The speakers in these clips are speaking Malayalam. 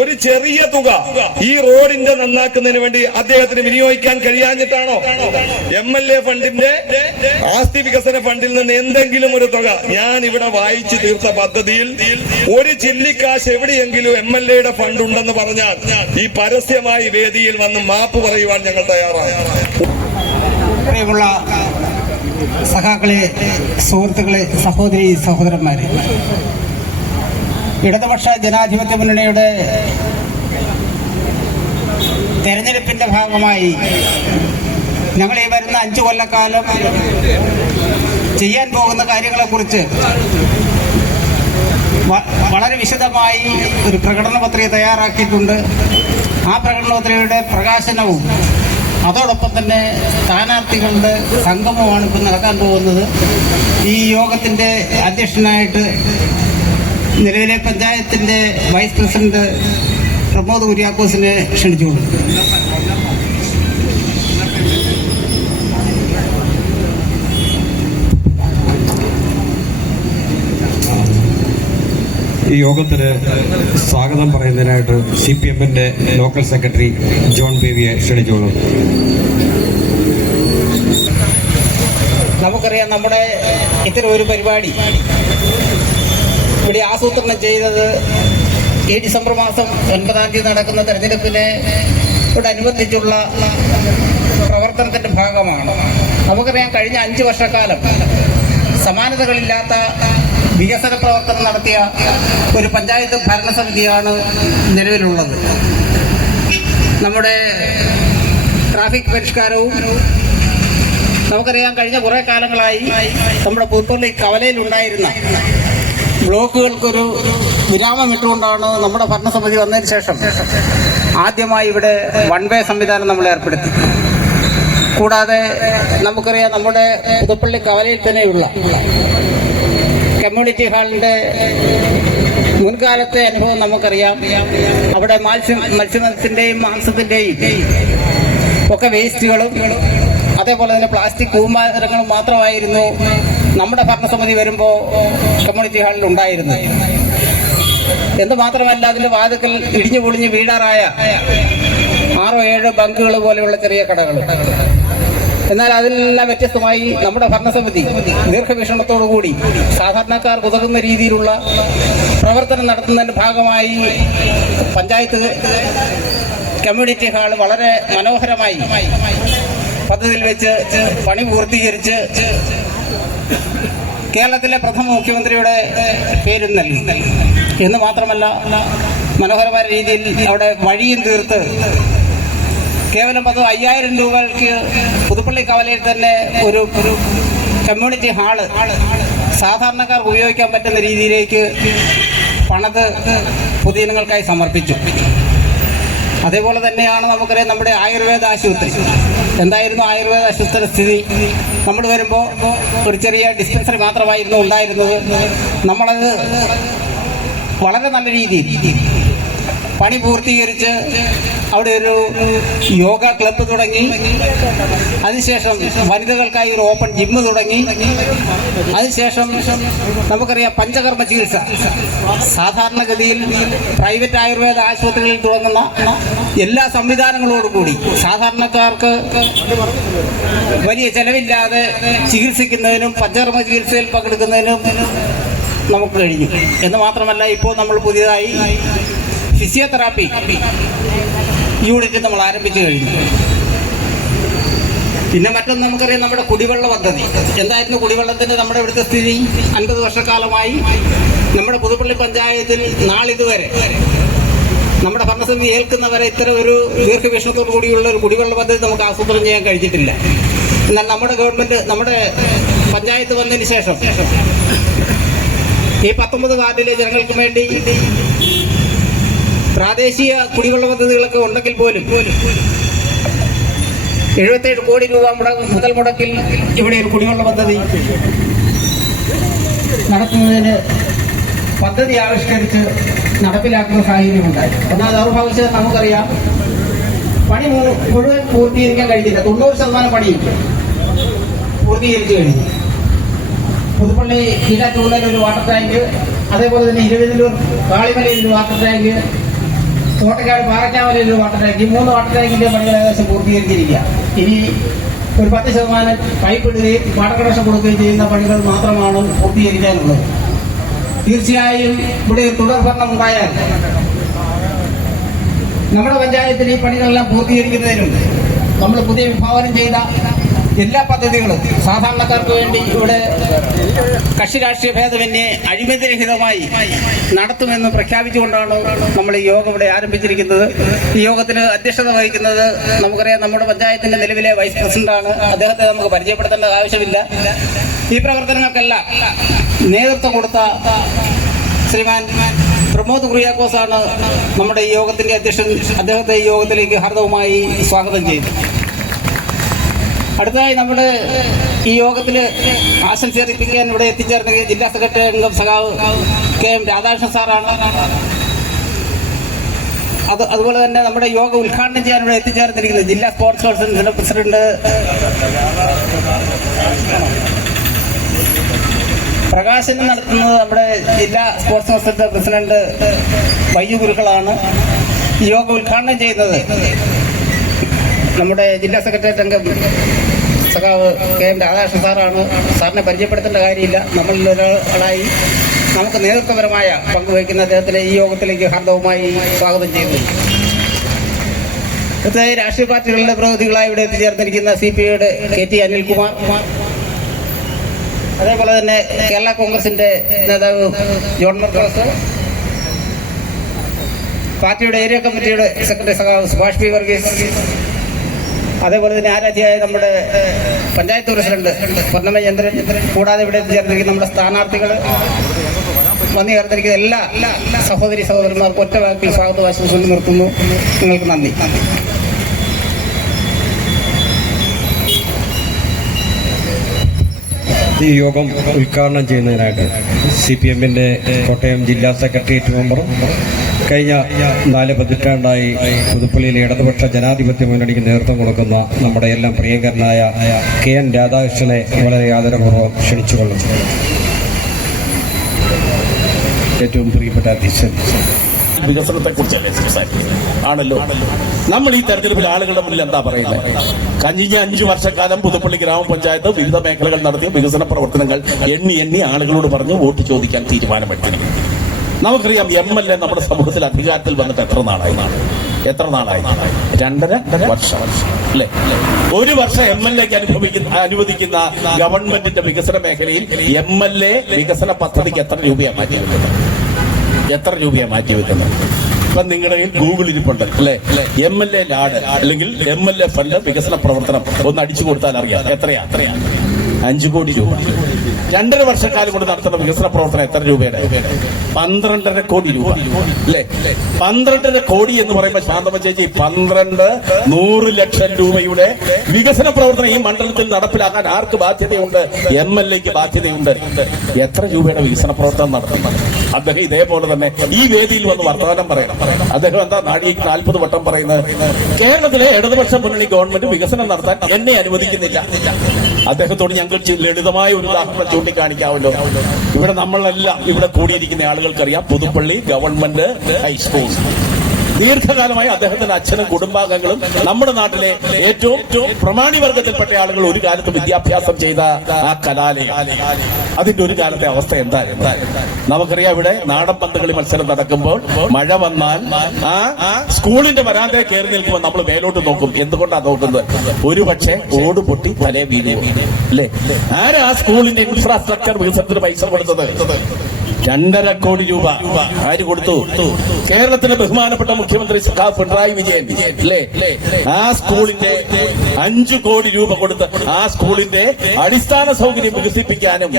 ഒരു ചെറിയ തുക ഈ റോഡിന്റെ നന്നാക്കുന്നതിന് വേണ്ടി അദ്ദേഹത്തിന് വിനിയോഗിക്കാൻ കഴിയാഞ്ഞിട്ടാണോ? MLA ഫണ്ടിന്റെ ആസ്തി വികസന ഫണ്ടിൽ നിന്ന് എന്തെങ്കിലും ഒരു തുക ഞാൻ ഇവിടെ വായിച്ചു തീർത്ത പദ്ധതിയിൽ ഒരു ചില്ലിക്കാശ് എവിടെയെങ്കിലും MLA ഫണ്ട് ഉണ്ടെന്ന് പറഞ്ഞാൽ ഈ പരസ്യമായി വേദിയിൽ വന്ന് മാപ്പ് പറയുവാൻ ഞങ്ങൾ തയ്യാറാണ്. പ്രിയമുള്ള സഖാക്കളെ, സുഹൃത്തുക്കളെ, സഹോദരി സഹോദരന്മാരെ, ഇടതുപക്ഷ ജനാധിപത്യ മുന്നണിയുടെ തെരഞ്ഞെടുപ്പിന്റെ ഭാഗമായി ഞങ്ങൾ ഈ വരുന്ന 5 കൊല്ലക്കാലം ചെയ്യാൻ പോകുന്ന കാര്യങ്ങളെക്കുറിച്ച് വളരെ വിശദമായി ഒരു പ്രകടന പത്രിക തയ്യാറാക്കിയിട്ടുണ്ട്. ആ പ്രകടന പത്രികയുടെ പ്രകാശനവും അതോടൊപ്പം തന്നെ സ്ഥാനാർത്ഥികളുടെ സംഗമമാണ് ഇപ്പോൾ നടക്കാൻ പോകുന്നത്. ഈ യോഗത്തിന്റെ അധ്യക്ഷനായിട്ട് നിലവിലെ പഞ്ചായത്തിന്റെ വൈസ് പ്രസിഡന്റ് പ്രമോദ് കുര്യാക്കോസിനെ ക്ഷണിച്ചുകൊള്ളു. ഈ യോഗത്തിന് സ്വാഗതം പറയുന്നതിനായിട്ട് CPM-ന്റെ ലോക്കൽ സെക്രട്ടറി ജോൺ ബേബിയെ ക്ഷണിച്ചോളൂ. നമുക്കറിയാം, നമ്മുടെ ഇത്തരം ഒരു പരിപാടി ഇവിടെ ആസൂത്രണം ചെയ്തത് ഈ ഡിസംബർ മാസം 9-ാം തീയതി നടക്കുന്ന തെരഞ്ഞെടുപ്പിനോടനുബന്ധിച്ചുള്ള പ്രവർത്തനത്തിന്റെ ഭാഗമാണ്. നമുക്കറിയാം, കഴിഞ്ഞ 5 വർഷക്കാലം സമാനതകളില്ലാത്ത വികസന പ്രവർത്തനം നടത്തിയ ഒരു പഞ്ചായത്ത് ഭരണസമിതിയാണ് നിലവിലുള്ളത്. നമ്മുടെ ട്രാഫിക് പരിഷ്കാരവും നമുക്കറിയാം, കഴിഞ്ഞ കുറെ കാലങ്ങളായി നമ്മുടെ പുതുപ്പള്ളി കവലയിലുണ്ടായിരുന്ന ബ്ലോക്കുകൾക്കൊരു വിരാമം ഇട്ടുകൊണ്ടാണ് നമ്മുടെ ഭരണസമിതി വന്നതിന് ശേഷം ആദ്യമായി ഇവിടെ വൺവേ സംവിധാനം നമ്മൾ ഏർപ്പെടുത്തി. കൂടാതെ നമുക്കറിയാം, നമ്മുടെ പുതുപ്പള്ളി കവലയിൽ തന്നെയുള്ള കമ്മ്യൂണിറ്റി ഹാളിന്റെ മുൻകാലത്തെ അനുഭവം നമുക്കറിയാം. അവിടെ മത്സ്യത്തിന്റെയും മാംസത്തിന്റെയും ഒക്കെ വേസ്റ്റുകളും അതേപോലെ തന്നെ പ്ലാസ്റ്റിക് കൂമ്പാരങ്ങളും മാത്രമായിരുന്നു നമ്മുടെ ഭരണസമിതി വരുമ്പോൾ കമ്മ്യൂണിറ്റി ഹാളിൽ ഉണ്ടായിരുന്നത്. എന്ന് മാത്രമല്ല, അതിന്റെ വാതിക്കൽ ഇടിഞ്ഞു പൊളിഞ്ഞ് വീടാറായ 6-7 ബങ്കുകൾ പോലെയുള്ള ചെറിയ കടകൾ. എന്നാൽ അതിലെല്ലാം വ്യത്യസ്തമായി നമ്മുടെ ഭരണസമിതി ദീർഘവീക്ഷണത്തോടുകൂടി സാധാരണക്കാർക്ക് ഉതകുന്ന രീതിയിലുള്ള പ്രവർത്തനം നടത്തുന്നതിന്റെ ഭാഗമായി പഞ്ചായത്ത് കമ്മ്യൂണിറ്റി ഹാൾ വളരെ മനോഹരമായി പദ്ധതിയിൽ വെച്ച് പണി പൂർത്തീകരിച്ച് കേരളത്തിലെ പ്രഥമ മുഖ്യമന്ത്രിയുടെ പേരും നൽകി. എന്ന് മാത്രമല്ല, മനോഹരമായ രീതിയിൽ അവിടെ വഴിയും തീർത്ത് കേവലം 5000 രൂപയ്ക്ക് പുതുപ്പള്ളി കവലയിൽ തന്നെ ഒരു കമ്മ്യൂണിറ്റി ഹാള് സാധാരണക്കാർക്ക് ഉപയോഗിക്കാൻ പറ്റുന്ന രീതിയിലേക്ക് പണിത് പൊതുജനങ്ങൾക്കായി സമർപ്പിച്ചു. അതേപോലെ തന്നെയാണ് നമുക്കറിയാം, നമ്മുടെ ആയുർവേദ ആശുപത്രി. എന്തായിരുന്നു ആയുർവേദ ആശുപത്രി സ്ഥിതി? നമ്മൾ വരുമ്പോൾ ഒരു ചെറിയ ഡിസ്പെൻസറി മാത്രമായിരുന്നു ഉണ്ടായിരുന്നത്. നമ്മളത് വളരെ നല്ല രീതിയിൽ പണി പൂർത്തീകരിച്ച് അവിടെ ഒരു യോഗ ക്ലബ്ബ് തുടങ്ങി. അതിനുശേഷം വനിതകൾക്കായി ഒരു ഓപ്പൺ ജിമ്മ് തുടങ്ങി. അതിനുശേഷം നമുക്കറിയാം, പഞ്ചകർമ്മ ചികിത്സ സാധാരണഗതിയിൽ പ്രൈവറ്റ് ആയുർവേദ ആശുപത്രികളിൽ തുടങ്ങുന്ന എല്ലാ സംവിധാനങ്ങളോടുകൂടി സാധാരണക്കാർക്ക് വലിയ ചെലവില്ലാതെ ചികിത്സിക്കുന്നതിനും പഞ്ചകർമ്മ ചികിത്സയിൽ പങ്കെടുക്കുന്നതിനും നമുക്ക് കഴിഞ്ഞു. എന്ന് മാത്രമല്ല, ഇപ്പോൾ നമ്മൾ പുതിയതായി ഫിസിയോതെറാപ്പി യൂണിറ്റ് നമ്മൾ ആരംഭിച്ചു കഴിഞ്ഞു. പിന്നെ മറ്റൊന്ന് നമുക്കറിയാം, നമ്മുടെ കുടിവെള്ള പദ്ധതി. എന്തായിരുന്നു കുടിവെള്ളത്തിന്റെ നമ്മുടെ ഇവിടുത്തെ സ്ഥിതി? 50 വർഷക്കാലമായി നമ്മുടെ പുതുപ്പള്ളി പഞ്ചായത്തിൽ നാളിതുവരെ നമ്മുടെ ഭരണസമിതി ഏൽക്കുന്നവരെ ഇത്തരം ഒരു ദീർഘവീക്ഷണത്തോടു കൂടിയുള്ള ഒരു കുടിവെള്ള പദ്ധതി നമുക്ക് ആസൂത്രണം ചെയ്യാൻ കഴിഞ്ഞിട്ടില്ല. എന്നാൽ നമ്മുടെ ഗവൺമെന്റ്, നമ്മുടെ പഞ്ചായത്ത് വന്നതിന് ശേഷം ഈ 19 വാർഡിലെ ജനങ്ങൾക്ക് വേണ്ടി പ്രാദേശിക കുടിവെള്ള പദ്ധതികളൊക്കെ ഉണ്ടെങ്കിൽ പോലും 77 കോടി രൂപ മുതൽ മുടക്കിൽ ഇവിടെ ഒരു കുടിവെള്ള പദ്ധതി നടത്തുന്നതിന് പദ്ധതി ആവിഷ്കരിച്ച് നടപ്പിലാക്കുന്ന സാഹചര്യമുണ്ടായി. എന്നാൽ ദൗർഭാഗ്യവശാൽ നമുക്കറിയാം, പണി മുഴുവൻ പൂർത്തീകരിക്കാൻ കഴിഞ്ഞില്ല. 90% പണി പൂർത്തീകരിച്ചു കഴിഞ്ഞു. പുതുപ്പള്ളി കീഴാറ്റൂരിൽ ഒരു വാട്ടർ ടാങ്ക്, അതേപോലെ തന്നെ ഇരുപതിലൂർ കാളിമലയിൽ ഒരു വാട്ടർ ടാങ്ക്, തോട്ടക്കാട് പാറക്കാമലയിൽ ഒരു വാട്ടർ ടാങ്ക്, ഈ 3 വാട്ടർ ടാങ്കിന്റെ പണികൾ ഏകദേശം പൂർത്തീകരിച്ചിരിക്കുക. ഇനി ഒരു 10% പൈപ്പ് ഇടുകയും വാട്ടർ കണക്ഷൻ കൊടുക്കുകയും ചെയ്യുന്ന പണികൾ മാത്രമാണ് പൂർത്തീകരിക്കാനുള്ളത്. തീർച്ചയായും ഇവിടെ തുടർഭരണം ഉണ്ടായാൽ നമ്മുടെ പഞ്ചായത്തിൽ ഈ പണികളെല്ലാം പൂർത്തീകരിക്കുന്നതിനും നമ്മൾ പുതിയ വിഭാവനം ചെയ്ത എല്ലാ പദ്ധതികളും സാധാരണക്കാർക്ക് വേണ്ടി ഇവിടെ കക്ഷി രാഷ്ട്രീയ ഭേദമന്യേ അഴിമതിരഹിതമായി നടത്തുമെന്ന് പ്രഖ്യാപിച്ചുകൊണ്ടാണ് നമ്മൾ ഈ യോഗം ഇവിടെ ആരംഭിച്ചിരിക്കുന്നത്. ഈ യോഗത്തിന് അധ്യക്ഷത വഹിക്കുന്നത് നമുക്കറിയാം, നമ്മുടെ പഞ്ചായത്തിന്റെ നിലവിലെ വൈസ് പ്രസിഡന്റാണ്. അദ്ദേഹത്തെ നമുക്ക് പരിചയപ്പെടുത്തേണ്ട ആവശ്യമില്ല. ഈ പ്രവർത്തനങ്ങൾക്കെല്ലാം നേതൃത്വം കൊടുത്ത ശ്രീമാൻ പ്രമോദ് കുറിയാക്കോസാണ് നമ്മുടെ ഈ യോഗത്തിന്റെ അധ്യക്ഷൻ. അദ്ദേഹത്തെ ഈ യോഗത്തിലേക്ക് ഹാർദവമായി സ്വാഗതം ചെയ്തു. അടുത്തതായി നമ്മുടെ ഈ യോഗത്തിൽ ആശംസ അറിയിപ്പിക്കാൻ ഇവിടെ എത്തിച്ചേർന്ന ജില്ലാ സെക്രട്ടറി അംഗം സഖാവ് KM രാധാകൃഷ്ണൻ സാറാണ്. അതുപോലെ തന്നെ നമ്മുടെ യോഗ ഉദ്ഘാടനം ചെയ്യാൻ ഇവിടെ എത്തിച്ചേർന്നിരിക്കുന്നത് ജില്ലാ സ്പോർട്സ് കൗൺസിൽ പ്രസിഡന്റ് പ്രകാശനം നടത്തുന്നത് നമ്മുടെ ജില്ലാ സ്പോർട്സ് കൗൺസിലിന്റെ പ്രസിഡന്റ് വയ്യു ഗുരുക്കളാണ്. ഈ യോഗ ഉദ്ഘാടനം ചെയ്യുന്നത് നമ്മുടെ ജില്ലാ സെക്രട്ടേറിയറ്റ് അംഗം സഖാവ് KM രാധാകൃഷ്ണൻ സാറാണ്. സാറിനെ പരിചയപ്പെടുത്തേണ്ട കാര്യമില്ല. നമ്മളിൽ ഒരാളായി നമുക്ക് നേതൃത്വപരമായ പങ്കുവഹിക്കുന്ന അദ്ദേഹത്തിനെ ഈ യോഗത്തിലേക്ക് ഹാർദവമായി സ്വാഗതം ചെയ്യുന്നു. അടുത്തതായി രാഷ്ട്രീയ പാർട്ടികളുടെ പ്രതിനിധികളായി ഇവിടെ എത്തിച്ചേർന്നിരിക്കുന്ന CPIയുടെ KT അനിൽകുമാർ, അതേപോലെ തന്നെ കേരള കോൺഗ്രസിന്റെ നേതാവ് ജോൺ മർക്കോസ്, പാർട്ടിയുടെ ഏരിയ കമ്മിറ്റിയുടെ സെക്രട്ടറി സഖാവ് സുഭാഷ് P. വർഗീസ്, അതേപോലെ തന്നെ ആരാധ്യയായ നമ്മുടെ പഞ്ചായത്ത് പ്രസിഡന്റ് പൊന്നമ്മ ചന്ദ്രൻ, കൂടാതെ ഇവിടെ ചേർന്നിരിക്കുന്ന നമ്മുടെ സ്ഥാനാർത്ഥികൾ, വന്നു ചേർന്നിരിക്കുന്ന എല്ലാ സഹോദരി സഹോദരന്മാർക്ക് ഒറ്റ വാക്കിൽ സ്വാഗതം ആശംസിച്ചുകൊണ്ട് നിർത്തുന്നു. നിങ്ങൾക്ക് നന്ദി. ഈ യോഗം ഉദ്ഘാടനം ചെയ്യുന്നതിനായിട്ട് CPMന്റെ കോട്ടയം ജില്ലാ സെക്രട്ടേറിയറ്റ് മെമ്പറും കഴിഞ്ഞ 4 പതിറ്റാണ്ടായി പുതുപ്പള്ളിയിലെ ഇടതുപക്ഷ ജനാധിപത്യ മുന്നണിക്ക് നേതൃത്വം കൊടുക്കുന്ന നമ്മുടെ എല്ലാം പ്രിയങ്കരനായ KN രാധാകൃഷ്ണനെ വളരെ ആദരപൂർവ്വം ക്ഷണിച്ചുകൊള്ളുന്നു. ഏറ്റവും പ്രിയപ്പെട്ട അധ്യക്ഷൻ, വികസനത്തെ കുറിച്ചല്ലേ സംസാരിക്കുന്നത് ആണല്ലോ. നമ്മൾ ഈ തെരഞ്ഞെടുപ്പിൽ ആളുകളുടെ മുന്നിൽ എന്താ പറയുന്നത്? കഴിഞ്ഞ 5 വർഷക്കാലം പുതുപ്പള്ളി ഗ്രാമപഞ്ചായത്ത് വിവിധ മേഖലകൾ നടത്തിയ വികസന പ്രവർത്തനങ്ങൾ എണ്ണി ആളുകളോട് പറഞ്ഞ് വോട്ട് ചോദിക്കാൻ തീരുമാനമെടുക്കണം. നമുക്കറിയാം, MLA നമ്മുടെ സമൂഹത്തിൽ അധികാരത്തിൽ വന്നിട്ട് എത്ര നാളായി? 2.5 വർഷം അല്ലേ? 1 വർഷം MLAക്ക് അനുവദിക്കുന്ന ഗവൺമെന്റിന്റെ വികസന മേഖലയിൽ MLA വികസന പദ്ധതിക്ക് എത്ര രൂപയാണ് മാറ്റിവെക്കുന്നത്? ഇപ്പൊ നിങ്ങളുടെ കയ്യിൽ ഗൂഗിൾ ഇരിപ്പുണ്ട് അല്ലെ? MLA ലാഡ് അല്ലെങ്കിൽ MLA ഫണ്ട് വികസന പ്രവർത്തനം ഒന്ന് അടിച്ചു കൊടുത്താൽ അറിയാം എത്രയാ? 5 കോടി രൂപ. 2.5 വർഷക്കാലം കൊണ്ട് നടത്തുന്ന വികസന പ്രവർത്തനം എത്ര രൂപയുടെ? 12.5 കോടി രൂപ അല്ലെ? 12.5 കോടി എന്ന് പറയുമ്പോൾ ശാന്തമ്മ ചേച്ചി, 100 ലക്ഷം രൂപയുടെ വികസന പ്രവർത്തനം ഈ മണ്ഡലത്തിൽ നടപ്പിലാക്കാൻ ആർക്ക് ബാധ്യതയുണ്ട്? MLAക്ക് ബാധ്യതയുണ്ട്. എത്ര രൂപയുടെ വികസന പ്രവർത്തനം നടത്തുന്നത്? അദ്ദേഹം ഇതേപോലെ തന്നെ ഈ വേദിയിൽ വന്ന് വർത്തമാനം പറയണം. അദ്ദേഹം എന്താ നാടിയേക്ക് 40 വട്ടം പറയുന്നത്? കേരളത്തിലെ ഇടതുപക്ഷ മുന്നണി ഗവൺമെന്റ് വികസനം നടത്താൻ എന്നെ അനുവദിക്കുന്നില്ല. അദ്ദേഹത്തോട് ഞങ്ങൾ ലളിതമായ ഒരു ഉദാഹരണം ചൂണ്ടിക്കാണിക്കാമല്ലോ. ഇവിടെ നമ്മളെല്ലാം ഇവിടെ കൂടിയിരിക്കുന്ന ആളുകൾക്കറിയാം, പുതുപ്പള്ളി ഗവൺമെന്റ് ഹൈസ്കൂൾ ദീർഘകാലമായി അദ്ദേഹത്തിന്റെ അച്ഛനും കുടുംബാംഗങ്ങളും നമ്മുടെ നാട്ടിലെ ഏറ്റവും പ്രമാണി വർഗത്തിൽപ്പെട്ട ആളുകൾ ഒരു കാലത്ത് വിദ്യാഭ്യാസം ചെയ്ത ആ കലാലയം, അതിന്റെ ഒരു കാലത്തെ അവസ്ഥ എന്തായിരുന്നു? നമുക്കറിയാം, ഇവിടെ നാടൻ പന്തുകളി മത്സരം നടക്കുമ്പോൾ മഴ വന്നാൽ ആ സ്കൂളിന്റെ വരാന്തയിൽ കയറി നിൽക്കുമ്പോൾ നമ്മൾ മേലോട്ട് നോക്കും. എന്തുകൊണ്ടാണ് നോക്കുന്നത്? ഒരുപക്ഷെ ഓട് പൊട്ടി തലേ വീഴും അല്ലേ? ആരാ ആ സ്കൂളിന്റെ ഇൻഫ്രാസ്ട്രക്ചർ വികസനത്തിന് പൈസ കൊടുത്തത്? 2.5 കോടി രൂപ ആര് കൊടുത്തു? കേരളത്തിന്റെ ബഹുമാനപ്പെട്ട മുഖ്യമന്ത്രി സഖാവ് പിണറായി വിജയൻ അല്ലേ? ആ സ്കൂളിന്റെ 5 കോടി രൂപ കൊടുത്ത് ആ സ്കൂളിന്റെ അടിസ്ഥാന സൗകര്യം വികസിപ്പിക്കാനും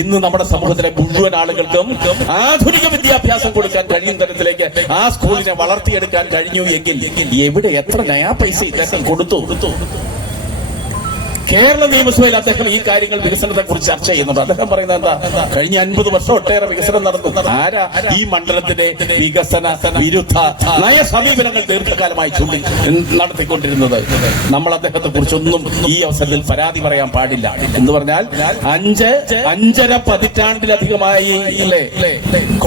ഇന്ന് നമ്മുടെ സമൂഹത്തിലെ മുഴുവൻ ആളുകൾക്കും ആധുനിക വിദ്യാഭ്യാസം കൊടുക്കാൻ കഴിയും തരത്തിലേക്ക് ആ സ്കൂളിനെ വളർത്തിയെടുക്കാൻ കഴിഞ്ഞു എങ്കിൽ എവിടെ എത്ര നയാ പൈസ ഇദ്ദേഹം കൊടുത്തു? കേരള നിയമസഭയിൽ അദ്ദേഹം ഈ കാര്യങ്ങൾ വികസനത്തെ കുറിച്ച് ചർച്ച ചെയ്യുന്നുണ്ട്. അദ്ദേഹം പറയുന്നത് എന്താ? കഴിഞ്ഞ 50 വർഷം ഒട്ടേറെ വികസനം നടന്നു. ആരാ ഈ മണ്ഡലത്തിന്റെ വികസന വിരുദ്ധ നയ സമീപനങ്ങൾ ദീർഘകാലമായി നടത്തിക്കൊണ്ടിരുന്നത്? നമ്മൾ അദ്ദേഹത്തെ കുറിച്ചൊന്നും ഈ അവസരത്തിൽ പരാതി പറയാൻ പാടില്ല. എന്ന് പറഞ്ഞാൽ 5.5 പതിറ്റാണ്ടിലധികമായി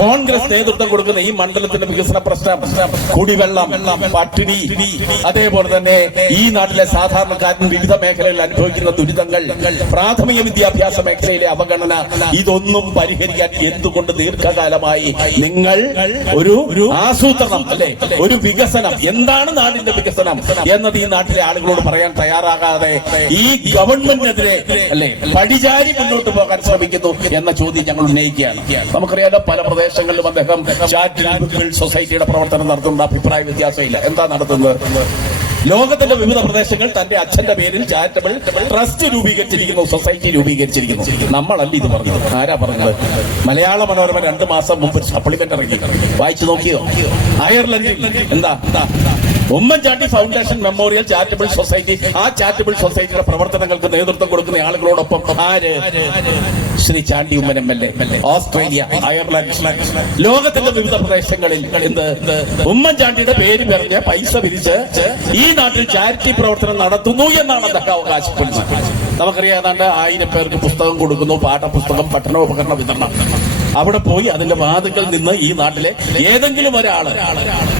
കോൺഗ്രസ് നേതൃത്വം കൊടുക്കുന്ന ഈ മണ്ഡലത്തിന്റെ വികസന പ്രശ്നം, കുടിവെള്ളം, പട്ടിണി, അതേപോലെ തന്നെ ഈ നാട്ടിലെ സാധാരണക്കാരൻ വിവിധ മേഖലകളിൽ അനുഭവിക്കുന്ന ദുരിതങ്ങൾ, പ്രാഥമിക വിദ്യാഭ്യാസ മേഖലയിലെ അവഗണന, ഇതൊന്നും പരിഹരിക്കാൻ എന്തുകൊണ്ട് ദീർഘകാലമായി നിങ്ങൾ ഒരു ആസൂത്രണം, അല്ലെ, ഒരു വികസനം, എന്താണ് നാടിന്റെ വികസനം എന്നത് ഈ നാട്ടിലെ ആളുകളോട് പറയാൻ തയ്യാറാകാതെ ഈ ഗവൺമെന്റിനെതിരെ, അല്ലെ, പടിചാരി മുന്നോട്ട് പോകാൻ ശ്രമിക്കുന്നു എന്ന ചോദ്യം ഞങ്ങൾ ഉന്നയിക്കുകയാണ്. നമുക്കറിയാലോ, പല പ്രദേശങ്ങളിലും അദ്ദേഹം ചാരിറ്റബിൾ സൊസൈറ്റിയുടെ പ്രവർത്തനം നടത്തുന്ന അഭിപ്രായ വ്യത്യാസമില്ല. എന്താ നടത്തുന്നത്? ലോകത്തിന്റെ വിവിധ പ്രദേശങ്ങൾ തന്റെ അച്ഛന്റെ പേരിൽ ചാരിറ്റബിൾ ട്രസ്റ്റ് രൂപീകരിച്ചിരിക്കുന്നു, സൊസൈറ്റി രൂപീകരിച്ചിരിക്കുന്നു. നമ്മളല്ല ഇത് പറഞ്ഞത്. ആരാ പറഞ്ഞത്? മലയാള മനോരമ 2 മാസം മുമ്പ് സപ്ലിമെന്റ് ഇറങ്ങി, വായിച്ചു നോക്കിയോ? അയർലൻഡിൽ എന്താ? Oommen Chandy foundation memorial charitable society. ആ ചാരിറ്റബിൾ സൊസൈറ്റിയുടെ പ്രവർത്തനങ്ങൾക്ക് നേതൃത്വം കൊടുക്കുന്ന ആളുകളോടൊപ്പം ആര്? Shri Chandy Oommen MLA. Australia, Ireland, ലോകത്തിന്റെ വിവിധ പ്രദേശങ്ങളിൽ എന്ത് ഉമ്മൻചാണ്ടിയുടെ പേര് പറഞ്ഞ് പൈസ പിരിച്ച് ഈ നാട്ടിൽ ചാരിറ്റി പ്രവർത്തനം നടത്തുന്നു എന്നാണ് അദ്ദേഹം അവകാശപ്പെടുന്നത്. നമുക്കറിയാം, ഏതാണ്ട് 1000 പേർക്ക് പുസ്തകം കൊടുക്കുന്നു, പാഠപുസ്തകം, പഠനോപകരണ വിതരണം. അവിടെ പോയി അതിന്റെ വാതിക്കൽ നിന്ന് ഈ നാട്ടിലെ ഏതെങ്കിലും ഒരാള്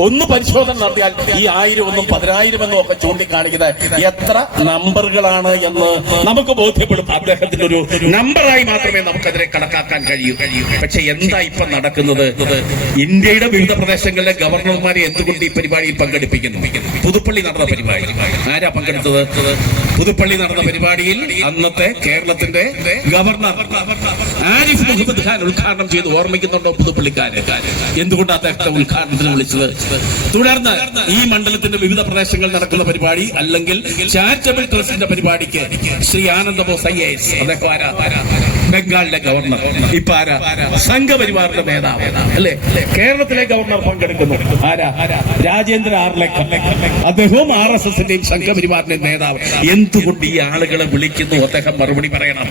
ഒന്ന് പരിശോധന നടത്തിയാൽ ഈ 1000 ഒന്നും 10,000 എന്നും ഒക്കെ ചൂണ്ടിക്കാണിക്കുന്നത് എത്ര നമ്പറുകളാണ് എന്ന് നമുക്ക് ബോധ്യപ്പെടും. അദ്ദേഹത്തിന്റെ ഒരു നമ്പറായി മാത്രമേ നമുക്കതിനെ കണക്കാക്കാൻ കഴിയൂ. പക്ഷെ എന്താ ഇപ്പൊ നടക്കുന്നത്? ഇന്ത്യയുടെ വിവിധ പ്രദേശങ്ങളിലെ ഗവർണർമാരെ എന്തുകൊണ്ട് ഈ പരിപാടിയിൽ പങ്കെടുപ്പിക്കുന്നു? പുതുപ്പള്ളി നടന്ന പരിപാടി ആരാ പങ്കെടുത്തത്? പുതുപ്പള്ളി നടന്ന പരിപാടിയിൽ അന്നത്തെ കേരളത്തിന്റെ ഗവർണർ ആരിഫ് മുഹമ്മദ് ഖാൻ ഉദ്ഘാടനം ചെയ്ത് ഓർമ്മിക്കുന്നുണ്ടോ? പുതുപ്പള്ളിക്കാര് എന്തുകൊണ്ട് അദ്ദേഹത്തെ ഉദ്ഘാടനത്തിന് വിളിച്ചത്? തുടർന്ന് ഈ മണ്ഡലത്തിന്റെ വിവിധ പ്രദേശങ്ങളിൽ നടക്കുന്ന പരിപാടി, അല്ലെങ്കിൽ ചാരിറ്റബിൾ ട്രസ്റ്റിന്റെ പരിപാടിക്ക് ശ്രീ ആനന്ദ ബോസ് IAS, അദ്ദേഹം ആരാ? ബംഗാളിലെ ഗവർണർ. ഇപ്പൊ ആരാ? സംഘപരിവാറിന്റെ നേതാവ്, അല്ലെ? കേരളത്തിലെ ഗവർണർ പങ്കെടുക്കുന്നു. ആരാ? രാജേന്ദ്ര ആർലേക്കർ. അദ്ദേഹവും RSSന്റെയും സംഘപരിവാറിന്റെയും നേതാവ്. എന്തുകൊണ്ട് ഈ ആളുകളെ വിളിക്കുന്നു? അദ്ദേഹം മറുപടി പറയണം.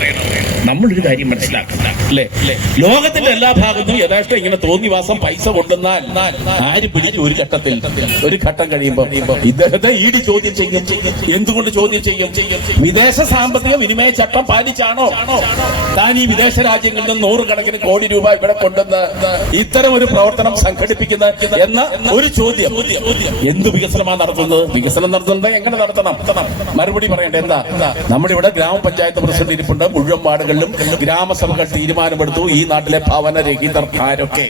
നമ്മളൊരു കാര്യം മനസ്സിലാക്കണം, അല്ലെ? ലോകത്തിന്റെ എല്ലാ ഭാഗത്തും യഥാർത്ഥം ഇങ്ങനെ തോന്നിവാസം പൈസ കൊണ്ടുവന്നാൽ ആര് പിടിക്കും? ഒരു ഘട്ടം കഴിയുമ്പോൾ ഇദ്ദേഹത്തെ ED ചോദ്യം ചെയ്യും. എന്തുകൊണ്ട് ചോദ്യം ചെയ്യും? വിദേശ സാമ്പത്തിക വിനിമയ ചട്ടം പാലിച്ചാണോ താൻ ഈ വിദേശ രാജ്യങ്ങളിൽ നിന്ന് 100 കണക്കിന് കോടി രൂപ ഇവിടെ കൊണ്ടുവന്ന് ഇത്തരം ഒരു പ്രവർത്തനം സംഘടിപ്പിക്കുന്നത് എന്ന ഒരു ചോദ്യം. എന്ത് വികസനമാണ് നടത്തുന്നത്? വികസനം നടത്തുന്നത് എങ്ങനെ നടത്തണം? മറുപടി പറയണ്ടേ? എന്താ? നമ്മുടെ ഇവിടെ ഗ്രാമപഞ്ചായത്ത് പ്രസിഡന്റ് ഇരിപ്പുണ്ട്. മുഴുവൻ വാർഡുകളിലും ഗ്രാമസഭകൾ തീരുമാനമെടുത്തു. ഈ നാട്ടിലെ ഭവനരഹിതർ ആരൊക്കെ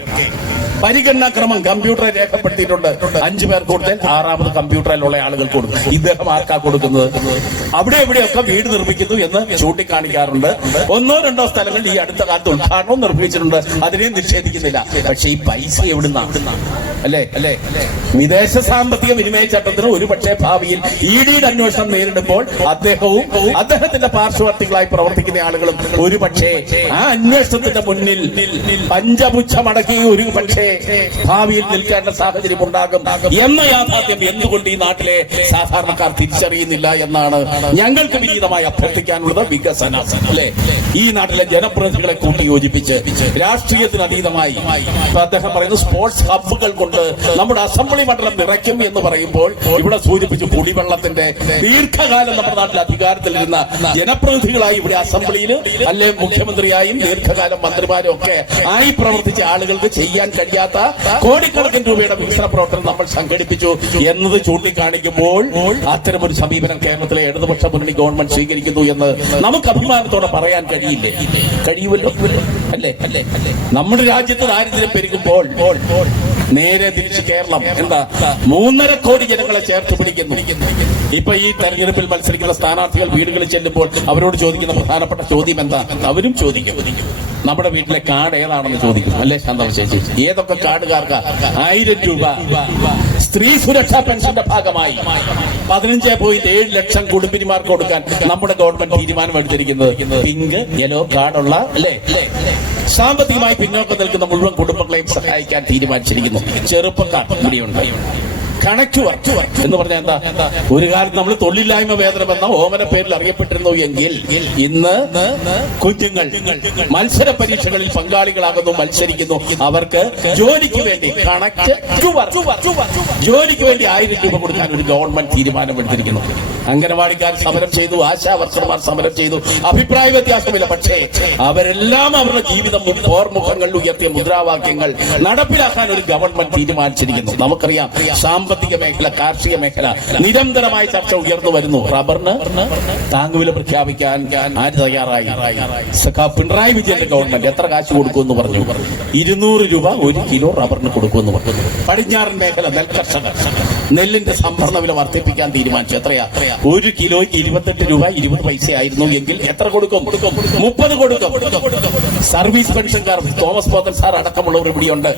പരിഗണനാക്രമം കമ്പ്യൂട്ടറെ രേഖപ്പെടുത്തിയിട്ടുണ്ട്. 5 പേർ കൊടുത്താൽ 6ാമത് കമ്പ്യൂട്ടറിലുള്ള ആളുകൾ കൊടുക്കും. ഇദ്ദേഹം ആർക്കാ കൊടുക്കുന്നത്? അവിടെ എവിടെയൊക്കെ വീട് നിർമ്മിക്കുന്നു എന്ന് ചൂണ്ടിക്കാണിക്കാറുണ്ട്. 1-2 സ്ഥലങ്ങളിൽ ഈ അടുത്ത കാലത്ത് ഉദ്ഘാടനവും നിർവഹിച്ചിട്ടുണ്ട്. അതിനെയും നിഷേധിക്കുന്നില്ല. പക്ഷെ ഈ പൈസ എവിടുന്നാണ്? അല്ലേ? വിദേശ സാമ്പത്തിക വിനിമയ ചട്ടത്തിന് ഒരുപക്ഷെ ഭാവിയിൽ EDയുടെ അന്വേഷണം നേരിടുമ്പോൾ അദ്ദേഹവും അദ്ദേഹത്തിന്റെ പാർശ്വവർത്തികളായി പ്രവർത്തിക്കുന്ന ആളുകളും ഒരുപക്ഷെ ആ അന്വേഷണത്തിന്റെ മുന്നിൽ പഞ്ചപുച്ഛമടക്കി ഒരുപക്ഷെ ഭാവിയിൽ നിൽക്കേണ്ട സാഹചര്യം ഉണ്ടാകും എന്ന യാഥാർത്ഥ്യം എന്തുകൊണ്ട് ഈ നാട്ടിലെ സാധാരണക്കാർ തിരിച്ചറിയുന്നില്ല എന്നാണ് ഞങ്ങൾക്ക് വിനീതമായി അഭ്യർത്ഥിക്കാനുള്ളത്. വികസനം, അല്ലെ? ഈ നാട്ടിലെ ജനപ്രതിനിധികളെ കൂട്ടിയോജിപ്പിച്ച് രാഷ്ട്രീയത്തിന് അതീതമായി അദ്ദേഹം പറയുന്നു സ്പോർട്സ് ഹബ്ബുകൾ കൊണ്ട് നമ്മുടെ അസംബ്ലി മണ്ഡലം നിറയ്ക്കും എന്ന് പറയുമ്പോൾ ഇവിടെ സൂചിപ്പിച്ചു കുടിവെള്ളത്തിന്റെ ദീർഘകാലം നമ്മുടെ നാട്ടിൽ അധികാരത്തിലിരുന്ന ജനപ്രതിനിധികളായി ഇവിടെ അസംബ്ലിയിൽ, അല്ലെ മുഖ്യമന്ത്രിയായും ദീർഘകാലം മന്ത്രിമാരും ഒക്കെ ആയി പ്രവർത്തിച്ച ആളുകൾക്ക് ചെയ്യാൻ കഴിയാത്ത കോടിക്കണക്കിന് രൂപയുടെ വികസന പ്രവർത്തനം നമ്മൾ സംഘടിപ്പിച്ചു എന്നത് ചൂണ്ടിക്കാണിക്കുമ്പോൾ അത്തരമൊരു സമീപനം കേരളത്തിലെ ഇടതുപക്ഷ മുന്നണി ഗവൺമെന്റ് സ്വീകരിക്കുന്നു എന്ന് നമുക്ക് അഭിമാനത്തോടെ പറയാൻ കഴിയില്ലേ? കഴിയുമല്ലോ, അല്ലേ? നമ്മുടെ രാജ്യത്ത് ദാരിദ്ര്യം പെരുകുമ്പോൾ നേരെ തിരിച്ച് കേരളം എന്താ 3.5 കോടി ജനങ്ങളെ ചേർത്ത് പിടിക്കുന്നു. ഇപ്പൊ ഈ തെരഞ്ഞെടുപ്പിൽ മത്സരിക്കുന്ന സ്ഥാനാർത്ഥികൾ വീടുകളിൽ ചെല്ലുമ്പോൾ അവരോട് ചോദിക്കുന്ന പ്രധാനപ്പെട്ട ചോദ്യം എന്താ? അവരും ചോദിക്കും, നമ്മുടെ വീട്ടിലെ കാർഡ് ഏതാണെന്ന് ചോദിക്കും, അല്ലേ ശാന്തമ്മ ചേച്ചി? ഏതൊക്കെ കാർഡുകാർക്ക് 1000 രൂപ സ്ത്രീ സുരക്ഷാ പെൻഷന്റെ ഭാഗമായി 15.7 ലക്ഷം കുടുംബിനിമാർക്ക് കൊടുക്കാൻ നമ്മുടെ ഗവൺമെന്റ് തീരുമാനമെടുത്തിരിക്കുന്നത്. പിങ്ക് യെല്ലോ കാർഡുള്ള, അല്ലേ, സാമ്പത്തികമായി പിന്നോക്കം നിൽക്കുന്ന മുഴുവൻ കുടുംബങ്ങളെയും സഹായിക്കാൻ തീരുമാനിച്ചിരിക്കുന്നു. ചെറുപ്പക്കാർ ഇവിടെയുണ്ട്. കണക്ട് വർക്ക് എന്ന് പറഞ്ഞാൽ എന്താ? ഒരു കാലത്ത് നമ്മൾ തൊഴിലില്ലായ്മ വേതനം എന്ന ഓമന പേരിൽ അറിയപ്പെട്ടിരുന്നു എങ്കിൽ ഇന്ന് കുഞ്ഞുങ്ങൾ മത്സര പരീക്ഷകളിൽ പങ്കാളികളാകുന്നു, മത്സരിക്കുന്നു. അവർക്ക് ജോലിക്ക് വേണ്ടി കണക്ട് ടു വർക്ക്, ജോലിക്ക് വേണ്ടി 1000 രൂപ കൊടുക്കാൻ ഒരു ഗവൺമെന്റ് തീരുമാനമെടുത്തിരിക്കുന്നു. അംഗനവാടിക്കാർ സമരം ചെയ്തു, ആശാ വർക്കർമാർ സമരം ചെയ്തു, അഭിപ്രായ വ്യത്യാസമില്ല. പക്ഷേ അവരെല്ലാം അവരുടെ ജീവിതം ഓർമുഖങ്ങളിൽ ഉയർത്തിയ മുദ്രാവാക്യങ്ങൾ നടപ്പിലാക്കാൻ ഒരു ഗവൺമെന്റ് തീരുമാനിച്ചിരിക്കുന്നു. നമുക്കറിയാം, സാമ്പത്തിക മേഖല, കാർഷിക മേഖല നിരന്തരമായ ചർച്ച ഉയർന്നു വരുന്നു. റബ്ബറിന് താങ്ങുവില പ്രഖ്യാപിക്കാൻ ആര് തയ്യാറായി? പിണറായി വിജയന്റെ ഗവൺമെന്റ് എത്ര കാശ് കൊടുക്കുമെന്ന് പറഞ്ഞു? 200 രൂപ 1 കിലോ റബ്ബറിന് കൊടുക്കുമെന്ന് പറഞ്ഞു. പടിഞ്ഞാറൻ മേഖല നെൽകർഷകർ നെല്ലിന്റെ സംഭരണ വില വർദ്ധിപ്പിക്കാൻ തീരുമാനിച്ചു. എത്രയാ? 1 കിലോയ്ക്ക് 28 രൂപ 20 പൈസ ആയിരുന്നു എങ്കിൽ എത്ര കൊടുക്കും? 30 കൊടുക്കും. സർവീസ് പെൻഷൻകാർ, തോമസ് പോത്തൻ സാർ അടക്കമുള്ളവർ ഇവിടെയുണ്ട്.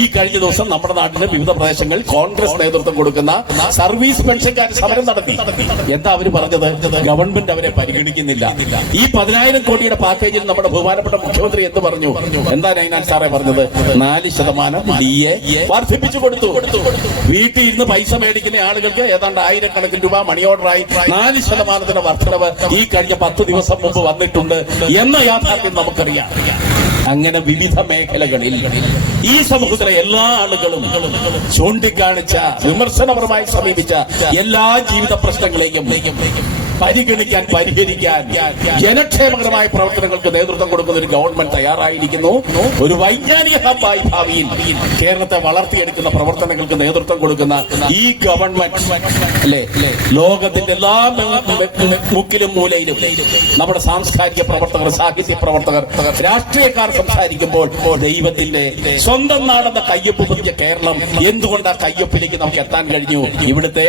ഈ കഴിഞ്ഞ ദിവസം നമ്മുടെ നാട്ടിലെ വിവിധ പ്രദേശങ്ങളിൽ കോൺഗ്രസ് നേതൃത്വം കൊടുക്കുന്ന സർവീസ് പെൻഷൻകാർ സമരം നടത്തി. എന്താ അവര് പറഞ്ഞത്? ഗവൺമെന്റ് അവരെ പരിഗണിക്കുന്നില്ല. ഈ 10,000 കോടിയുടെ പാക്കേജിൽ നമ്മുടെ ബഹുമാനപ്പെട്ട മുഖ്യമന്ത്രി എന്ത് പറഞ്ഞു? എന്താ നൈനാൻ സാറേ പറഞ്ഞത്? 4% DA വർദ്ധിപ്പിച്ചു കൊടുത്തു. വീട്ടിൽ ഇരുന്ന് പൈസ മേടിക്കുന്ന ആളുകൾക്ക് ഏതാണ്ട് 1000 രൂപ മണി ഓർഡറായി 4% വർധനവ് ഈ കഴിഞ്ഞ 10 ദിവസം മുമ്പ് വന്നിട്ടുണ്ട് എന്ന യാഥാർത്ഥ്യം നമുക്കറിയാം. അങ്ങനെ വിവിധ മേഖലകളിൽ ഈ സമൂഹത്തിലെ എല്ലാ ആളുകളും ചൂണ്ടിക്കാണിച്ച, വിമർശനപരമായി സമീപിച്ച എല്ലാ ജീവിത പ്രശ്നങ്ങളെയും പരിഗണിക്കാൻ, പരിഹരിക്കാൻ ജനക്ഷേമകരമായ പ്രവർത്തനങ്ങൾക്ക് നേതൃത്വം കൊടുക്കുന്ന ഒരു ഗവൺമെന്റ് തയ്യാറായിരിക്കുന്നു. ഒരു വൈജ്ഞാനിക ഹബ്ബായി ഭാവിയിൽ കേരളത്തെ വളർത്തിയെടുക്കുന്ന പ്രവർത്തനങ്ങൾക്ക് നേതൃത്വം കൊടുക്കുന്ന ഈ ഗവൺമെന്റ് അല്ലേ, ലോകത്തിന്റെ എല്ലാ മുക്കിലും മൂലയിലും നമ്മുടെ സാംസ്കാരിക പ്രവർത്തകർ, സാഹിത്യ പ്രവർത്തകർ, രാഷ്ട്രീയക്കാർ സംസാരിക്കുമ്പോൾ ദൈവത്തിന്റെ സ്വന്തം നാടെന്ന കയ്യൊപ്പ് പതിയ കേരളം എന്തുകൊണ്ട് ആ കയ്യൊപ്പിലേക്ക് നമുക്ക് എത്താൻ കഴിഞ്ഞു? ഇവിടുത്തെ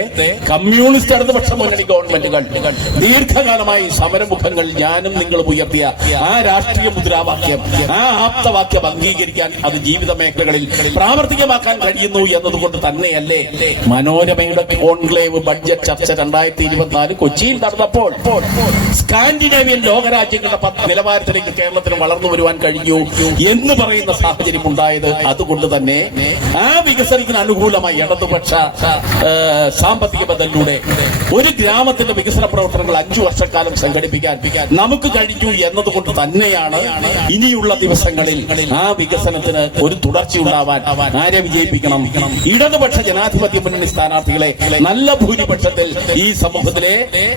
കമ്മ്യൂണിസ്റ്റ് ഇടതുപക്ഷ മുന്നണി ഗവൺമെന്റുകൾ ദീർഘകാലമായി സമരമുഖങ്ങൾ ഞാനും നിങ്ങളും ഉയർത്തിയ ആ രാഷ്ട്രീയ മുദ്രാവാക്യം, ആ ആപ്തവാക്യം അംഗീകരിക്കാൻ, അത് ജീവിത മേഖലകളിൽ പ്രാവർത്തികമാക്കാൻ കഴിയുന്നു എന്നതുകൊണ്ട് തന്നെയല്ലേ മനോരമയുടെ കോൺക്ലേവ് ബഡ്ജറ്റ് ചർച്ച 2024 കൊച്ചിയിൽ നടന്നപ്പോൾ സ്കാൻഡിനേവിയൻ ലോകരാജ്യങ്ങളുടെ നിലവാരത്തിലേക്ക് കേരളത്തിന് വളർന്നു വരുവാൻ കഴിഞ്ഞു എന്ന് പറയുന്ന സാഹചര്യം ഉണ്ടായത്. അതുകൊണ്ട് തന്നെ ആ വികസനത്തിന് അനുകൂലമായി ഇടതുപക്ഷ സാമ്പത്തിക ബദലിലൂടെ ഒരു ഗ്രാമത്തിന്റെ വികസന പ്രവർത്തനങ്ങൾ 5 വർഷക്കാലം സംഘടിപ്പിക്കാൻ നമുക്ക് കഴിഞ്ഞു എന്നതുകൊണ്ട് തന്നെയാണ് ഇനിയുള്ള ദിവസങ്ങളിൽ ആ വികസനത്തിന് ഒരു തുടർച്ചയുണ്ടാവാൻ ആരെ വിജയിപ്പിക്കണം? ഇടതുപക്ഷ ജനാധിപത്യ മുന്നണി സ്ഥാനാർത്ഥികളെ നല്ല ഭൂരിപക്ഷത്തിൽ ഈ സമൂഹത്തിലെ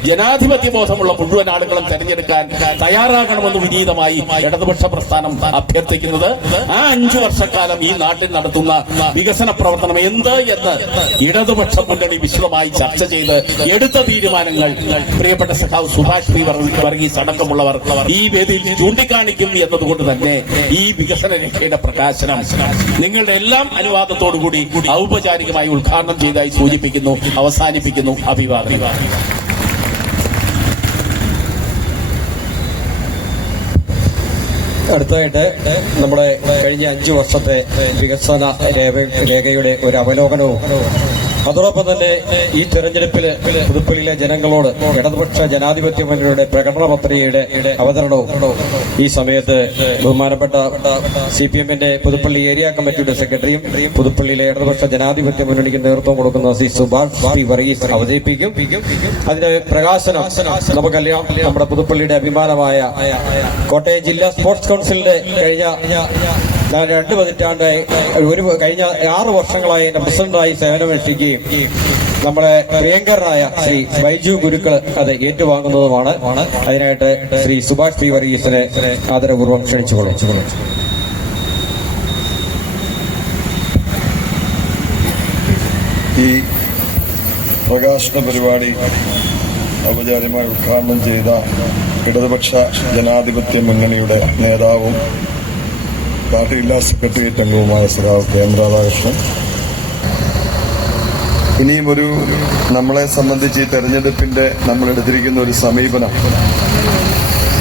ജനാധിപത്യ ബോധമുള്ള മുഴുവൻ ആളുകളും തെരഞ്ഞെടുക്കാൻ തയ്യാറാകണമെന്ന് വിനീതമായി ഇടതുപക്ഷ പ്രസ്ഥാനം അഭ്യർത്ഥിക്കുന്നത്. ആ 5 വർഷക്കാലം ഈ നാട്ടിൽ നടത്തുന്ന വികസന പ്രവർത്തനം എന്ത് എന്ന് ഇടതുപക്ഷ മുന്നണി വിശദമായി ചർച്ച ചെയ്ത് എടുത്ത തീരുമാനങ്ങൾ പ്രിയപ്പെട്ട സഖാവ് സുഭാഷ് പി വർഗീസ് അടക്കമുള്ളവർ ഈ വേദിയിൽ ചൂണ്ടിക്കാണിക്കും എന്നതുകൊണ്ട് തന്നെ ഈ വികസന രേഖയുടെ പ്രകാശനം നിങ്ങളുടെ എല്ലാം അനുവാദത്തോടുകൂടി ഔപചാരികമായി ഉദ്ഘാടനം ചെയ്തതായി സൂചിപ്പിക്കുന്നു, അവസാനിപ്പിക്കുന്നു. അഭിവാദനം. അടുത്തതായിട്ട് നമ്മുടെ കഴിഞ്ഞ 5 വർഷത്തെ വികസന രേഖയുടെ ഒരു അവലോകനവും അതോടൊപ്പം തന്നെ ഈ തെരഞ്ഞെടുപ്പിൽ പുതുപ്പള്ളിയിലെ ജനങ്ങളോട് ഇടതുപക്ഷ ജനാധിപത്യ മുന്നണിയുടെ പ്രകടന പത്രികയുടെ അവതരണവും ഈ സമയത്ത് ബഹുമാനപ്പെട്ട CPMന്റെ പുതുപ്പള്ളി ഏരിയ കമ്മിറ്റിയുടെ സെക്രട്ടറിയും പുതുപ്പള്ളിയിലെ ഇടതുപക്ഷ ജനാധിപത്യ മുന്നണിക്ക് നേതൃത്വം കൊടുക്കുന്ന ശ്രീ സുഭാഷ് പി വർഗീസ് അവതരിപ്പിക്കും. അതിന്റെ പ്രകാശനം നമുക്കറിയാം, നമ്മുടെ പുതുപ്പള്ളിയുടെ അഭിമാനമായ കോട്ടയം ജില്ലാ സ്പോർട്സ് കൗൺസിലിന്റെ കഴിഞ്ഞ 2 പതിറ്റാണ്ടായി കഴിഞ്ഞ 6 വർഷങ്ങളായി എന്റെ പ്രസിഡന്റായി സേവനമനുഷ്ഠിക്കുകയും നമ്മുടെ പ്രിയങ്കരനായ ശ്രീ ബൈജു ഗുരുക്കൾ അത് ഏറ്റുവാങ്ങുന്നതുമാണ്. അതിനായിട്ട് ശ്രീ സുഭാഷ് പി വർഗീസിനെ ആദരപൂർവ്വം ക്ഷണിച്ചുകൊള്ളും. ഈ പ്രകാശന പരിപാടി ഔപചാരികമായി ഉദ്ഘാടനം ചെയ്ത ഇടതുപക്ഷ ജനാധിപത്യ മുന്നണിയുടെ നേതാവും പാർട്ടി ജില്ലാ സെക്രട്ടേറിയറ്റ് അംഗവുമായ സഖാവ് KM രാധാകൃഷ്ണൻ, ഇനിയും നമ്മളെ സംബന്ധിച്ച് ഈ തെരഞ്ഞെടുപ്പിന്റെ നമ്മൾ എടുത്തിരിക്കുന്ന ഒരു സമീപനം,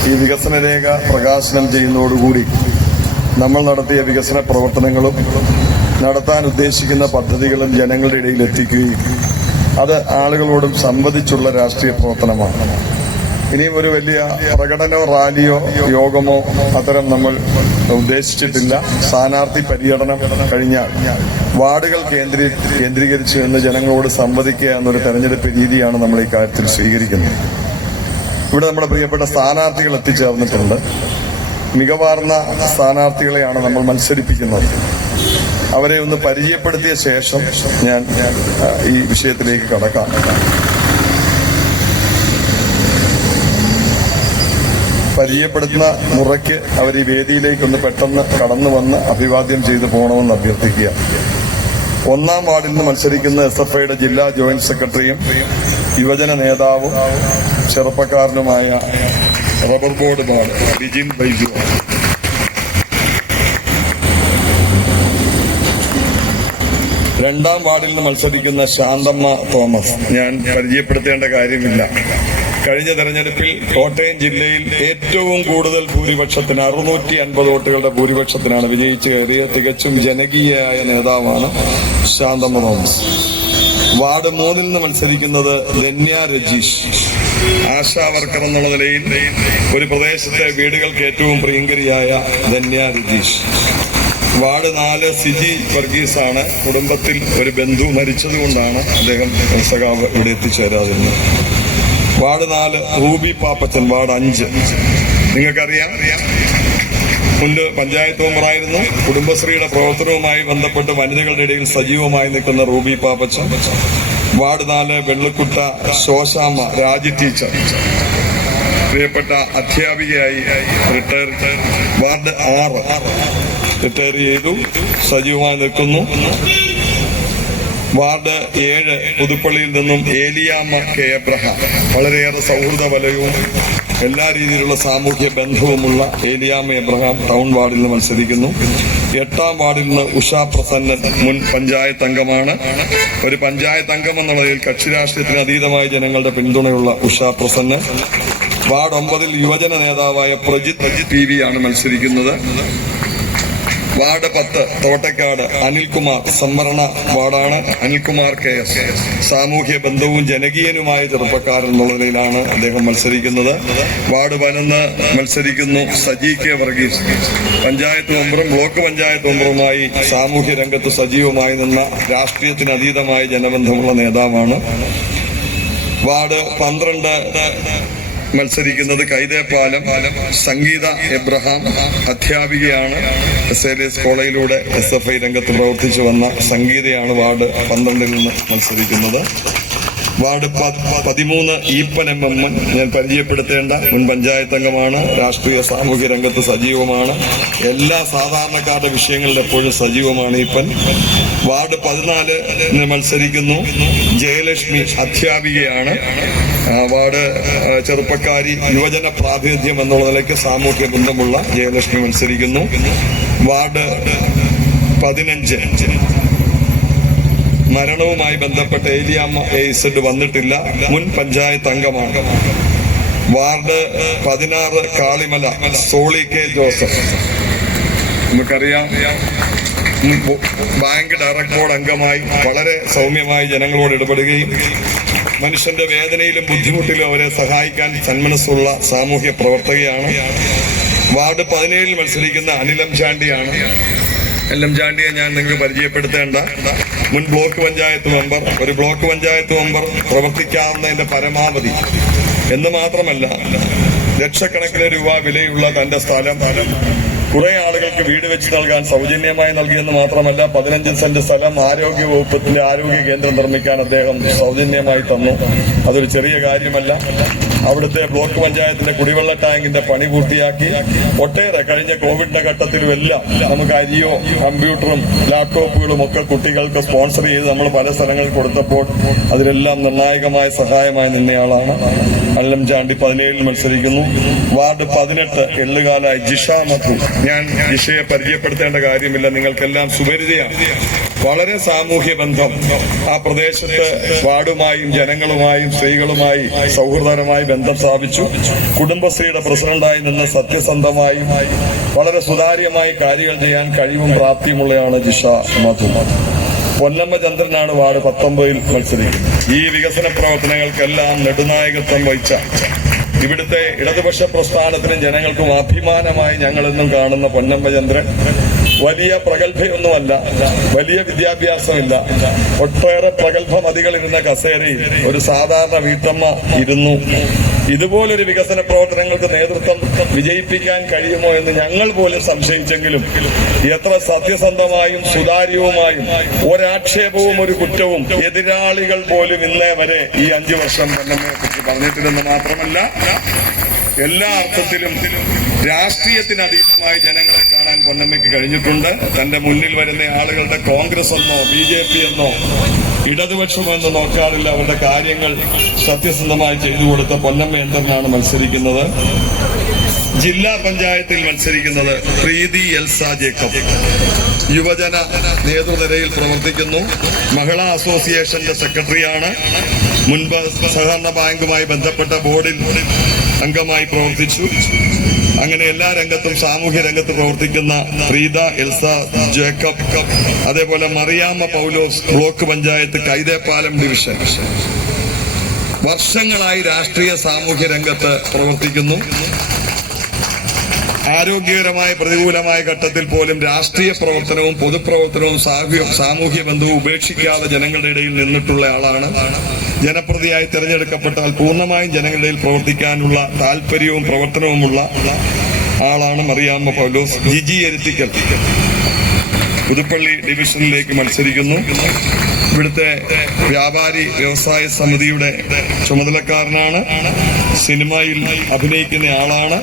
ഈ വികസന രേഖ പ്രകാശനം ചെയ്യുന്നതോടുകൂടി നമ്മൾ നടത്തിയ വികസന പ്രവർത്തനങ്ങളും നടത്താൻ ഉദ്ദേശിക്കുന്ന പദ്ധതികളും ജനങ്ങളുടെ ഇടയിൽ എത്തിക്കുകയും അത് ആളുകളോടും സംവദിച്ചുള്ള രാഷ്ട്രീയ പ്രവർത്തനമാണ്. ഇനിയും ഒരു വലിയ പ്രകടനോ റാലിയോ യോഗമോ അത്തരം നമ്മൾ ഉദ്ദേശിച്ചിട്ടില്ല. സ്ഥാനാർത്ഥി പര്യടനം കഴിഞ്ഞാൽ വാർഡുകൾ കേന്ദ്രീകരിച്ച് എന്ന് ജനങ്ങളോട് സംവദിക്കുക എന്നൊരു തെരഞ്ഞെടുപ്പ് രീതിയാണ് നമ്മൾ ഈ കാര്യത്തിൽ സ്വീകരിക്കുന്നത്. ഇവിടെ നമ്മുടെ പ്രിയപ്പെട്ട സ്ഥാനാർത്ഥികൾ എത്തിച്ചേർന്നിട്ടുണ്ട്. മികവാർന്ന സ്ഥാനാർത്ഥികളെയാണ് നമ്മൾ മത്സരിപ്പിക്കുന്നത്. അവരെ ഒന്ന് പരിചയപ്പെടുത്തിയ ശേഷം ഞാൻ ഈ വിഷയത്തിലേക്ക് കടക്കാം. പരിചയപ്പെടുത്തുന്ന മുറയ്ക്ക് അവർ ഈ വേദിയിലേക്കൊന്ന് പെട്ടെന്ന് കടന്നു വന്ന് അഭിവാദ്യം ചെയ്തു പോകണമെന്ന് അഭ്യർത്ഥിക്കുക. 1-ാം വാർഡിൽ നിന്ന് മത്സരിക്കുന്ന SFIയുടെ ജില്ലാ ജോയിന്റ് സെക്രട്ടറിയും യുവജന നേതാവും ചെറുപ്പക്കാരനുമായ rubber board board Bijin Baiju. 2-ാം വാർഡിൽ നിന്ന് മത്സരിക്കുന്ന ശാന്തമ്മ തോമസ്. ഞാൻ പരിചയപ്പെടുത്തേണ്ട കാര്യമില്ല. കഴിഞ്ഞ തെരഞ്ഞെടുപ്പിൽ കോട്ടയം ജില്ലയിൽ ഏറ്റവും കൂടുതൽ ഭൂരിപക്ഷത്തിന് 650 വോട്ടുകളുടെ ഭൂരിപക്ഷത്തിനാണ് വിജയിച്ചു കയറിയ തികച്ചും ജനകീയയായ നേതാവാണ് ശാന്തമ്മ തോമസ്. വാർഡ് 3-ൽ നിന്ന് മത്സരിക്കുന്നത് ധന്യ രജീഷ്. ആശാ വർക്കർ എന്നുള്ള നിലയിൽ ഒരു പ്രദേശത്തെ വീടുകൾക്ക് ഏറ്റവും പ്രിയങ്കരിയായ ധന്യ രജീഷ്. വാർഡ് 4 സിജി വർഗീസാണ്. കുടുംബത്തിൽ ഒരു ബന്ധു മരിച്ചതുകൊണ്ടാണ് അദ്ദേഹം സഖാവ് ഇവിടെ എത്തിച്ചേരാതിരുന്നത്. വാർഡ് 4 റൂബി പാപ്പച്ചൻ. വാർഡ് 5 നിങ്ങൾക്കറിയാം, മുൻപ് പഞ്ചായത്ത് മെമ്പറായിരുന്നു. കുടുംബശ്രീയുടെ പ്രവർത്തനവുമായി ബന്ധപ്പെട്ട് വനിതകളുടെ ഇടയിൽ സജീവമായി നിൽക്കുന്ന റൂബി പാപ്പച്ചൻ. വാർഡ് 4 വെള്ളിക്കുട്ട ശോശാമ്മ രാജി ടീച്ചർ, പ്രിയപ്പെട്ട അധ്യാപികയായി റിട്ടയർ. വാർഡ് 6 റിട്ടയർ ചെയ്തു, സജീവമായി നിൽക്കുന്നു. വാർഡ് 7 പുതുപ്പള്ളിയിൽ നിന്നും ഏലിയാമ്മ കെ എബ്രഹാം. വളരെയേറെ സൗഹൃദ വലയവും എല്ലാ രീതിയിലുള്ള സാമൂഹ്യ ബന്ധവുമുള്ള ഏലിയാമ്മ എബ്രഹാം ടൗൺ വാർഡിൽ നിന്ന് മത്സരിക്കുന്നു. 8-ാം വാർഡിൽ നിന്ന് ഉഷ പ്രസന്നൻ, മുൻ പഞ്ചായത്ത് അംഗമാണ്. ഒരു പഞ്ചായത്ത് അംഗം എന്ന നിലയിൽ കക്ഷി രാഷ്ട്രീയത്തിന് അതീതമായ ജനങ്ങളുടെ പിന്തുണയുള്ള ഉഷ പ്രസന്നൻ. വാർഡ് 9-ൽ യുവജന നേതാവായ പ്രജിത് PV ആണ് മത്സരിക്കുന്നത്. വാർഡ് 10 തോട്ടക്കാട് അനിൽകുമാർ. സംവരണ വാർഡാണ്. അനിൽകുമാർ KS. സാമൂഹ്യ ബന്ധവും ജനകീയനുമായ ചെറുപ്പക്കാരൻ എന്നുള്ള നിലയിലാണ് അദ്ദേഹം മത്സരിക്കുന്നത്. വാർഡ് 11 മത്സരിക്കുന്നു സജി K വർഗീസ്. പഞ്ചായത്ത് മെമ്പറും ബ്ലോക്ക് പഞ്ചായത്ത് മെമ്പറുമായി സാമൂഹ്യ രംഗത്ത് സജീവമായി നിന്ന രാഷ്ട്രീയത്തിന് അതീതമായ ജനബന്ധമുള്ള നേതാവാണ്. വാർഡ് 12 മത്സരിക്കുന്നത് കൈതേപ്പാലം സംഗീത എബ്രഹാം. അധ്യാപികയാണ്. SLS കോളേജിലൂടെ SFI രംഗത്ത് പ്രവർത്തിച്ചു വന്ന സംഗീതയാണ് വാർഡ് 12-ൽ നിന്ന് മത്സരിക്കുന്നത്. Ward 13 Eapen MM. ഞാൻ പരിചയപ്പെടുത്തേണ്ട മുൻ പഞ്ചായത്ത് അംഗമാണ്. രാഷ്ട്രീയ സാമൂഹ്യ രംഗത്ത് സജീവമാണ്. എല്ലാ സാധാരണക്കാരുടെ വിഷയങ്ങളിൽ എപ്പോഴും സജീവമാണ് ഈപ്പൻ. വാർഡ് 14 മത്സരിക്കുന്നു ജയലക്ഷ്മി. അധ്യാപികയാണ്. വാർഡ് ചെറുപ്പക്കാരി, യുവജന പ്രാതിനിധ്യം എന്നുള്ള നിലയ്ക്ക് സാമൂഹ്യ ബന്ധമുള്ള ജയലക്ഷ്മി മത്സരിക്കുന്നു. വാർഡ് 15 മരണവുമായി ബന്ധപ്പെട്ട ഏലിയാമ്മ AZ വന്നിട്ടില്ല, മുൻ പഞ്ചായത്ത് അംഗമാണ്. Ward 16 Kalimala Soly K Joseph. നമുക്കറിയാം, ബാങ്ക് ഡയറക്ടർ ബോർഡ് അംഗമായി വളരെ സൗമ്യമായി ജനങ്ങളോട് ഇടപെടുകയും മനുഷ്യന്റെ വേദനയിലും ബുദ്ധിമുട്ടിലും അവരെ സഹായിക്കാൻ സന്മനസ്സുള്ള സാമൂഹ്യ പ്രവർത്തകയാണ്. വാർഡ് 17-ൽ മത്സരിക്കുന്ന അനിലം ചാണ്ടിയാണ്. അനിലം ചാണ്ടിയെ ഞാൻ നിങ്ങൾക്ക് പരിചയപ്പെടുത്തേണ്ട മുൻ ബ്ലോക്ക് പഞ്ചായത്ത് മെമ്പർ. ഒരു ബ്ലോക്ക് പഞ്ചായത്ത് മെമ്പർ പ്രവർത്തിക്കാവുന്നതിന്റെ പരമാവധി എന്ന് മാത്രമല്ല, ലക്ഷക്കണക്കിന് രൂപ വിലയുള്ള തന്റെ സ്ഥലം കുറെ ആളുകൾക്ക് വീട് വെച്ച് നൽകാൻ സൗജന്യമായി നൽകിയെന്ന് മാത്രമല്ല, 15 സെന്റ് സ്ഥലം ആരോഗ്യ വകുപ്പത്തിന്റെ ആരോഗ്യ കേന്ദ്രം നിർമ്മിക്കാൻ അദ്ദേഹം സൗജന്യമായി തന്നു. അതൊരു ചെറിയ കാര്യമല്ല. അവിടുത്തെ ബ്ലോക്ക് പഞ്ചായത്തിന്റെ കുടിവെള്ള ടാങ്കിന്റെ പണി പൂർത്തിയാക്കി. ഒട്ടേറെ കഴിഞ്ഞ കോവിഡിന്റെ ഘട്ടത്തിലും എല്ലാം നമുക്ക് അരിയോ കമ്പ്യൂട്ടറും ലാപ്ടോപ്പുകളും ഒക്കെ കുട്ടികൾക്ക് സ്പോൺസർ ചെയ്ത് നമ്മൾ പല സ്ഥലങ്ങളിൽ കൊടുത്തപ്പോൾ അതിലെല്ലാം നിർണായകമായ സഹായമായി നിന്നയാളാണ്. അനിലം ചാണ്ടി 17-ൽ മത്സരിക്കുന്നു. വാർഡ് 18 എള്ളുകാലായി ജിഷ മധു. ഞാൻ ജിഷയെ പരിചയപ്പെടുത്തേണ്ട കാര്യമില്ല, നിങ്ങൾക്കെല്ലാം സുപരിചിതയാണ്. വളരെ സാമൂഹ്യ ബന്ധം ആ പ്രദേശത്ത് വാർഡുമായും ജനങ്ങളുമായും സ്ത്രീകളുമായി സൗഹൃദപരമായി ബന്ധം സ്ഥാപിച്ചു. കുടുംബശ്രീയുടെ പ്രസിഡന്റായി നിന്ന് സത്യസന്ധമായും വളരെ സുതാര്യമായി കാര്യങ്ങൾ ചെയ്യാൻ കഴിവും പ്രാപ്തിയുമുള്ളയാണ് ജിഷ മധു. പൊന്നമ്മ ചന്ദ്രനാണ് വാർഡ് 19-ൽ മത്സരിക്കുന്നത്. ഈ വികസന പ്രവർത്തനങ്ങൾക്കെല്ലാം നെടുനായകത്വം വഹിച്ച ഇവിടുത്തെ ഇടതുപക്ഷ പ്രസ്ഥാനത്തിനും ജനങ്ങൾക്കും അഭിമാനമായി ഞങ്ങൾ എന്നും കാണുന്ന പൊന്നമ്മചന്ദ്രൻ വലിയ പ്രഗത്ഭയൊന്നുമല്ല, വലിയ വിദ്യാഭ്യാസമില്ല. ഒട്ടേറെ പ്രഗത്ഭമതികളിരുന്ന കസേരയിൽ ഒരു സാധാരണ വീട്ടമ്മ ഇരുന്നു. ഇതുപോലൊരു വികസന പ്രവർത്തനങ്ങൾക്ക് നേതൃത്വം വിജയിപ്പിക്കാൻ കഴിയുമോ എന്ന് ഞങ്ങൾ പോലും സംശയിച്ചെങ്കിലും എത്ര സത്യസന്ധമായും സുതാര്യവുമായും ഒരാക്ഷേപവും ഒരു കുറ്റവും എതിരാളികൾ പോലും ഇന്നേ വരെ ഈ 5 വർഷം പൊന്നമ്മയെ കുറിച്ച് പറഞ്ഞിട്ടില്ലെന്ന് മാത്രമല്ല, എല്ലാ അർത്ഥത്തിലും രാഷ്ട്രീയത്തിനതീതമായി ജനങ്ങളെ കാണാൻ പൊന്നമ്മയ്ക്ക് കഴിഞ്ഞിട്ടുണ്ട്. തന്റെ മുന്നിൽ വരുന്ന ആളുകളുടെ കോൺഗ്രസ് എന്നോ BJP എന്നോ ഇടതുപക്ഷമെന്ന് നോക്കാറില്ല, അവരുടെ കാര്യങ്ങൾ സത്യസന്ധമായി ചെയ്തു കൊടുത്ത പൊന്നമ്മ എന്തെന്നാണ് മത്സരിക്കുന്നത്. ജില്ലാ പഞ്ചായത്തിൽ മത്സരിക്കുന്നത് പ്രീതി എൽസ ജേക്കബ്. യുവജന നേതൃനിരയിൽ പ്രവർത്തിക്കുന്നു. മഹിളാ അസോസിയേഷന്റെ സെക്രട്ടറിയാണ്. മുൻപ് സഹകരണ ബാങ്കുമായി ബന്ധപ്പെട്ട ബോർഡിൽ അംഗമായി പ്രവർത്തിച്ചു. അങ്ങനെ എല്ലാ രംഗത്തും സാമൂഹ്യ രംഗത്ത് പ്രവർത്തിക്കുന്ന പ്രീത എൽസ ജേക്കബ്, അതേപോലെ മറിയാമ്മ പൗലോസ്, ബ്ലോക്ക് പഞ്ചായത്ത് കൈതേപ്പാലം ഡിവിഷൻ. വർഷങ്ങളായി രാഷ്ട്രീയ സാമൂഹ്യ രംഗത്ത് പ്രവർത്തിക്കുന്നു. ആരോഗ്യകരമായ പ്രതികൂലമായ ഘട്ടത്തിൽ പോലും രാഷ്ട്രീയ പ്രവർത്തനവും പൊതുപ്രവർത്തനവും സാമൂഹ്യ ബന്ധവും ഉപേക്ഷിക്കാതെ ജനങ്ങളുടെ ഇടയിൽ നിന്നിട്ടുള്ള ആളാണ്. ജനപ്രതിയായി തെരഞ്ഞെടുക്കപ്പെട്ടാൽ പൂർണ്ണമായും ജനങ്ങളുടെ ഇടയിൽ പ്രവർത്തിക്കാനുള്ള താല്പര്യവും പ്രവർത്തനവുമുള്ള ആളാണ് മറിയാമ്മ പൗലോസ്. ജിജി എരുത്തിക്കൽ പുതുപ്പള്ളി ഡിവിഷനിലേക്ക് മത്സരിക്കുന്നു. ഇവിടുത്തെ വ്യാപാരി വ്യവസായ സമിതിയുടെ ചുമതലക്കാരനാണ്. സിനിമയിൽ അഭിനയിക്കുന്ന ആളാണ്.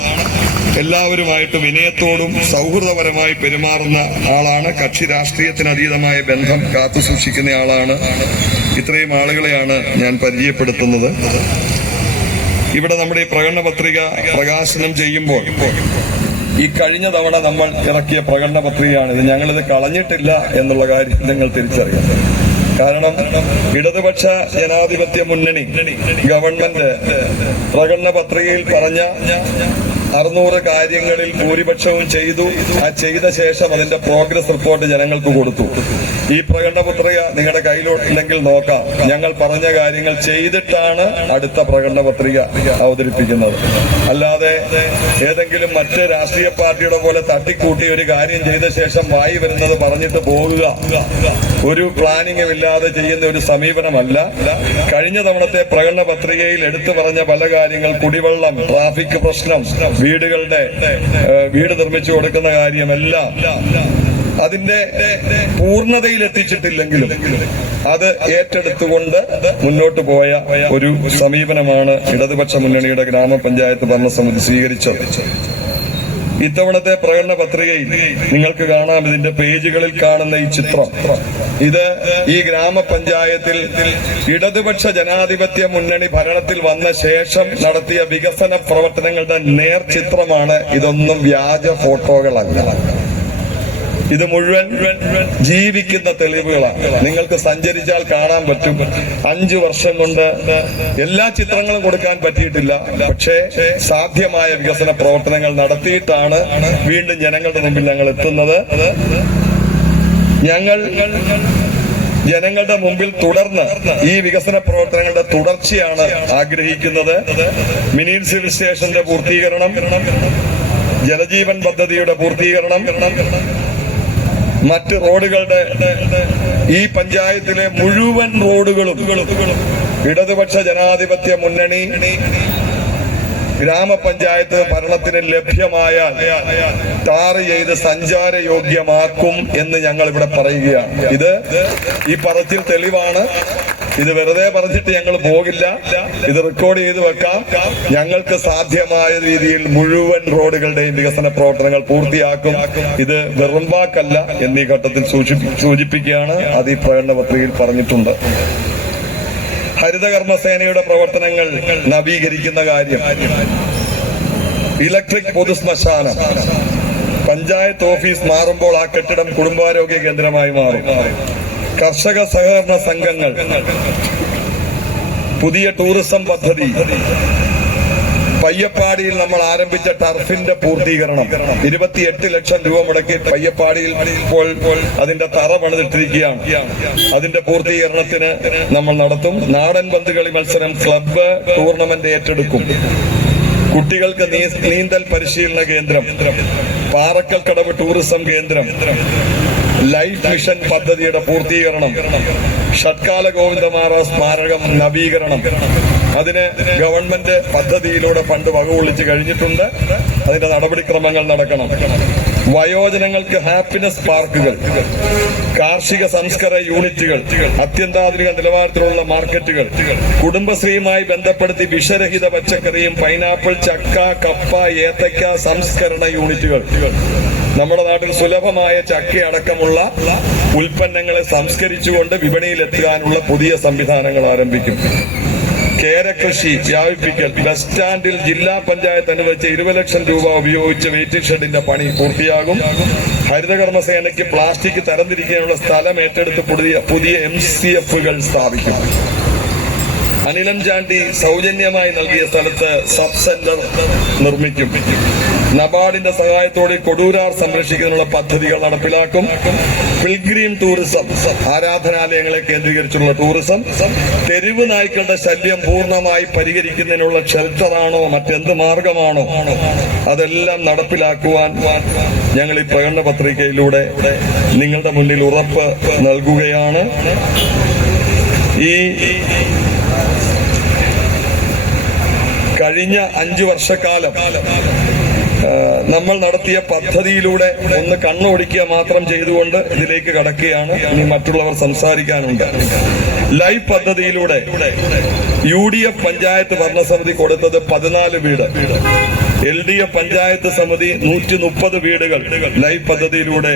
എല്ലാവരുമായിട്ട് വിനയത്തോടും സൗഹൃദപരമായി പെരുമാറുന്ന ആളാണ്. കക്ഷി രാഷ്ട്രീയത്തിനതീതമായ ബന്ധം കാത്തുസൂക്ഷിക്കുന്ന ആളാണ്. ഇത്രയും ആളുകളെയാണ് ഞാൻ പരിചയപ്പെടുത്തുന്നത്. ഇവിടെ നമ്മുടെ ഈ പ്രകടന പത്രിക പ്രകാശനം ചെയ്യുമ്പോൾ ഈ കഴിഞ്ഞ തവണ നമ്മൾ ഇറക്കിയ പ്രകടന പത്രികയാണിത്. ഞങ്ങളിത് കളഞ്ഞിട്ടില്ല എന്നുള്ള കാര്യം നിങ്ങൾ തിരിച്ചറിയാം. കാരണം ഇടതുപക്ഷ ജനാധിപത്യ മുന്നണി ഗവൺമെന്റ് പ്രകടന പത്രികയിൽ പറഞ്ഞ 600 കാര്യങ്ങളിൽ ഭൂരിപക്ഷവും ചെയ്തു. ആ ചെയ്ത ശേഷം അതിന്റെ പ്രോഗ്രസ് റിപ്പോർട്ട് ജനങ്ങൾക്ക് കൊടുത്തു. ഈ പ്രകടന പത്രിക നിങ്ങളുടെ കയ്യിലുണ്ടെങ്കിൽ നോക്കാം. ഞങ്ങൾ പറഞ്ഞ കാര്യങ്ങൾ ചെയ്തിട്ടാണ് അടുത്ത പ്രകടന പത്രിക അവതരിപ്പിക്കുന്നത്. അല്ലാതെ ഏതെങ്കിലും മറ്റ് രാഷ്ട്രീയ പാർട്ടിയുടെ പോലെ തട്ടിക്കൂട്ടി ഒരു കാര്യം ചെയ്ത ശേഷം വായി വരുന്നത് പറഞ്ഞിട്ട് പോകുക, ഒരു പ്ലാനിങ്ങും ഇല്ലാതെ ചെയ്യുന്ന ഒരു സമീപനമല്ല. കഴിഞ്ഞ തവണത്തെ പ്രകടന പത്രികയിൽ എടുത്തു പറഞ്ഞ പല കാര്യങ്ങൾ, കുടിവെള്ളം, ട്രാഫിക് പ്രശ്നം, വീട് നിർമ്മിച്ചു കൊടുക്കുന്ന കാര്യമെല്ലാം അതിന്റെ പൂർണ്ണതയിൽ എത്തിച്ചിട്ടില്ലെങ്കിലും അത് ഏറ്റെടുത്തുകൊണ്ട് മുന്നോട്ട് പോയ ഒരു സമീപനമാണ് ഇടതുപക്ഷ മുന്നണിയുടെ ഗ്രാമപഞ്ചായത്ത് ഭരണസമിതി സ്വീകരിച്ചത്. ഇത്തവണത്തെ പ്രകടന പത്രികയിൽ നിങ്ങൾക്ക് കാണാം, ഇതിന്റെ പേജുകളിൽ കാണുന്ന ഈ ചിത്രം. ഇത് ഈ ഗ്രാമപഞ്ചായത്തിൽ ഇടതുപക്ഷ ജനാധിപത്യ മുന്നണി ഭരണത്തിൽ വന്ന ശേഷം നടത്തിയ വികസന പ്രവർത്തനങ്ങളുടെ നേർചിത്രമാണ്. ഇതൊന്നും വ്യാജ ഫോട്ടോകളല്ല. ഇത് മുഴുവൻ ജീവിക്കുന്ന തെളിവുകളാണ്. നിങ്ങൾക്ക് സഞ്ചരിച്ചാൽ കാണാൻ പറ്റും. 5 വർഷം കൊണ്ട് എല്ലാ ചിത്രങ്ങളും കൊടുക്കാൻ പറ്റിയിട്ടില്ല. പക്ഷേ സാധ്യമായ വികസന പ്രവർത്തനങ്ങൾ നടത്തിയിട്ടാണ് വീണ്ടും ജനങ്ങളുടെ മുമ്പിൽ ഞങ്ങൾ എത്തുന്നത്. ഞങ്ങൾ ജനങ്ങളുടെ മുമ്പിൽ തുടർന്ന് ഈ വികസന പ്രവർത്തനങ്ങളുടെ തുടർച്ചയാണ് ആഗ്രഹിക്കുന്നത്. മിനി സിവിൽ സ്റ്റേഷന്റെ പൂർത്തീകരണം, ജലജീവൻ പദ്ധതിയുടെ പൂർത്തീകരണം, മറ്റ് റോഡുകളുടെ, ഈ പഞ്ചായത്തിലെ മുഴുവൻ റോഡുകളും ഇടതുപക്ഷ ജനാധിപത്യ മുന്നണി ഗ്രാമപഞ്ചായത്ത് ഭരണത്തിന് ലഭ്യമായാൽ ടാർ ചെയ്ത് സഞ്ചാരയോഗ്യമാക്കും എന്ന് ഞങ്ങൾ ഇവിടെ പറയുകയാണ്. ഇത് ഈ പറച്ചിൽ തെളിവാണ്. ഇത് വെറുതെ പറഞ്ഞിട്ട് ഞങ്ങൾ പോകില്ല. ഇത് റെക്കോർഡ് ചെയ്ത് വെക്കാം. ഞങ്ങൾക്ക് സാധ്യമായ രീതിയിൽ മുഴുവൻ റോഡുകളുടെയും വികസന പ്രവർത്തനങ്ങൾ പൂർത്തിയാക്കും. ഇത് വെറും വാക്കല്ല എന്നീ ഘട്ടത്തിൽ സൂചിപ്പിക്കുകയാണ്. അത് ഈ പ്രകടന പത്രികയിൽ പറഞ്ഞിട്ടുണ്ട്. ഹരിതകർമ്മസേനയുടെ പ്രവർത്തനങ്ങൾ നവീകരിക്കുന്ന കാര്യം, ഇലക്ട്രിക് പൊതുശ്മശാനം, പഞ്ചായത്ത് ഓഫീസ് മാറുമ്പോൾ ആ കെട്ടിടം കുടുംബാരോഗ്യ കേന്ദ്രമായി മാറും. കർഷക സഹകരണ സംഘങ്ങൾ, പുതിയ ടൂറിസം പദ്ധതി, പയ്യപ്പാടിയിൽ നമ്മൾ ആരംഭിച്ച ടർഫിന്റെ പൂർത്തീകരണം, 28 ലക്ഷം രൂപ മുടക്കി പയ്യപ്പാടിയിൽ ഇപ്പോൾ അതിന്റെ തറ പണിതിട്ടിരിക്കുകയാണ്. അതിന്റെ പൂർത്തീകരണത്തിന് നമ്മൾ നടത്തും. നാടൻ പന്തുകളി മത്സരം ക്ലബ്ബ് ടൂർണമെന്റ് ഏറ്റെടുക്കും. കുട്ടികൾക്ക് നീന്തൽ പരിശീലന കേന്ദ്രം, പാറക്കൽ കടവ് ടൂറിസം കേന്ദ്രം, ലൈഫ് മിഷൻ പദ്ധതിയുടെ പൂർത്തീകരണം, ഷട്കാല ഗോവിന്ദമാറ സ്മാരകം നവീകരണം, അതിന് ഗവൺമെന്റ് പദ്ധതിയിലൂടെ ഫണ്ട് വകകൊള്ളിച്ച് കഴിഞ്ഞിട്ടുണ്ട്. അതിന്റെ നടപടിക്രമങ്ങൾ നടക്കണം. വയോജനങ്ങൾക്ക് ഹാപ്പിനെസ് പാർക്കുകൾ, കാർഷിക സംസ്കരണ യൂണിറ്റുകൾ, അത്യന്താധുനിക നിലവാരത്തിലുള്ള മാർക്കറ്റുകൾ, കുടുംബശ്രീയുമായി ബന്ധപ്പെടുത്തി വിഷരഹിത പച്ചക്കറിയും പൈനാപ്പിൾ, ചക്ക, കപ്പ, ഏത്തക്ക സംസ്കരണ യൂണിറ്റുകൾ. നമ്മുടെ നാട്ടിൽ സുലഭമായ ചക്കയടക്കമുള്ള ഉൽപ്പന്നങ്ങളെ സംസ്കരിച്ചുകൊണ്ട് വിപണിയിലെത്താനുള്ള പുതിയ സംവിധാനങ്ങൾ ആരംഭിക്കും. കേരകൃഷി വ്യാപിപ്പിക്കൽ, ബസ് സ്റ്റാൻഡിൽ ജില്ലാ പഞ്ചായത്ത് അനുവദിച്ച 20 ലക്ഷം രൂപ ഉപയോഗിച്ച് വെയിറ്റിംഗ് ഷെഡിന്റെ പണി പൂർത്തിയാകും. ഹരിതകർമ്മസേനയ്ക്ക് പ്ലാസ്റ്റിക് തരംതിരിക്കാനുള്ള സ്ഥലം ഏറ്റെടുത്ത് പുതിയ MCFകൾ സ്ഥാപിക്കും. അനിലം ചാണ്ടി സൗജന്യമായി നൽകിയ സ്ഥലത്ത് സബ് സെന്റർ നിർമ്മിക്കും. നബാർഡിന്റെ സഹായത്തോടെ കൊടൂരാർ സംരക്ഷിക്കുന്നതിനുള്ള പദ്ധതികൾ നടപ്പിലാക്കും. പിൽഗ്രീം ടൂറിസം, ആരാധനാലയങ്ങളെ കേന്ദ്രീകരിച്ചുള്ള ടൂറിസം, തെരുവ് നായ്ക്കളുടെ ശല്യം പൂർണ്ണമായി പരിഹരിക്കുന്നതിനുള്ള ഷെൽട്ടറാണോ മറ്റെന്ത് മാർഗമാണോ അതെല്ലാം നടപ്പിലാക്കുവാൻ ഞങ്ങൾ ഈ പ്രകടന പത്രികയിലൂടെ നിങ്ങളുടെ മുന്നിൽ ഉറപ്പ് നൽകുകയാണ്. ഈ കഴിഞ്ഞ 5 വർഷക്കാലം നമ്മൾ നടത്തിയ പദ്ധതിയിലൂടെ ഒന്ന് കണ്ണോടിക്കുക മാത്രം ചെയ്തുകൊണ്ട് ഇതിലേക്ക് കടക്കുകയാണ്. ഇനി മറ്റുള്ളവർ സംസാരിക്കാനുണ്ട്. ലൈഫ് പദ്ധതിയിലൂടെ UDF പഞ്ചായത്ത് ഭരണസമിതി കൊടുത്തത് 14 വീട്, LDF പഞ്ചായത്ത് സമിതി 130 വീടുകൾ ലൈഫ് പദ്ധതിയിലൂടെ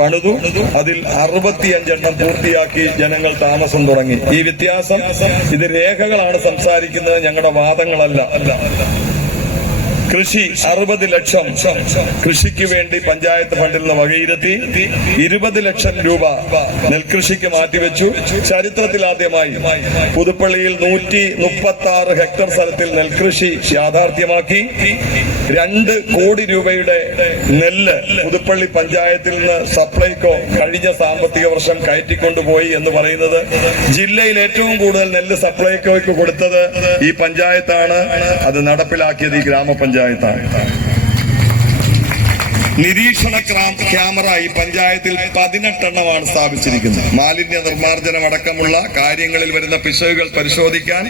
പണിതു. അതിൽ 65 എണ്ണം പൂർത്തിയാക്കി ജനങ്ങൾ താമസം തുടങ്ങി. ഈ വ്യത്യാസം, ഇത് രേഖകളാണ് സംസാരിക്കുന്നത്, ഞങ്ങളുടെ വാദങ്ങളല്ല. കൃഷി 60 ലക്ഷം കൃഷിക്ക് വേണ്ടി പഞ്ചായത്ത് ഫണ്ടിൽ നിന്ന് വകയിരുത്തി 20 ലക്ഷം രൂപ നെൽകൃഷിക്ക് മാറ്റിവെച്ചു. ചരിത്രത്തിലാദ്യമായി പുതുപ്പള്ളിയിൽ 136 ഹെക്ടർ സ്ഥലത്തിൽ നെൽകൃഷി യാഥാർത്ഥ്യമാക്കി. 2 കോടി രൂപയുടെ നെല്ല് പുതുപ്പള്ളി പഞ്ചായത്തിൽ നിന്ന് സപ്ലൈകോ കഴിഞ്ഞ സാമ്പത്തിക വർഷം കയറ്റിക്കൊണ്ടുപോയി എന്ന് പറയുന്നത്, ജില്ലയിൽ ഏറ്റവും കൂടുതൽ നെല്ല് സപ്ലൈകോയ്ക്ക് കൊടുത്തത് ഈ പഞ്ചായത്താണ്. അത് നടപ്പിലാക്കിയത് ഈ ഗ്രാമപഞ്ചായത്താണ്. നിരീക്ഷണ ക്യാമറ ഈ പഞ്ചായത്തിൽ 18 എണ്ണമാണ് സ്ഥാപിച്ചിരിക്കുന്നത്. മാലിന്യ നിർമ്മാർജ്ജനം അടക്കമുള്ള കാര്യങ്ങളിൽ വരുന്ന പിശകുകൾ പരിശോധിക്കാൻ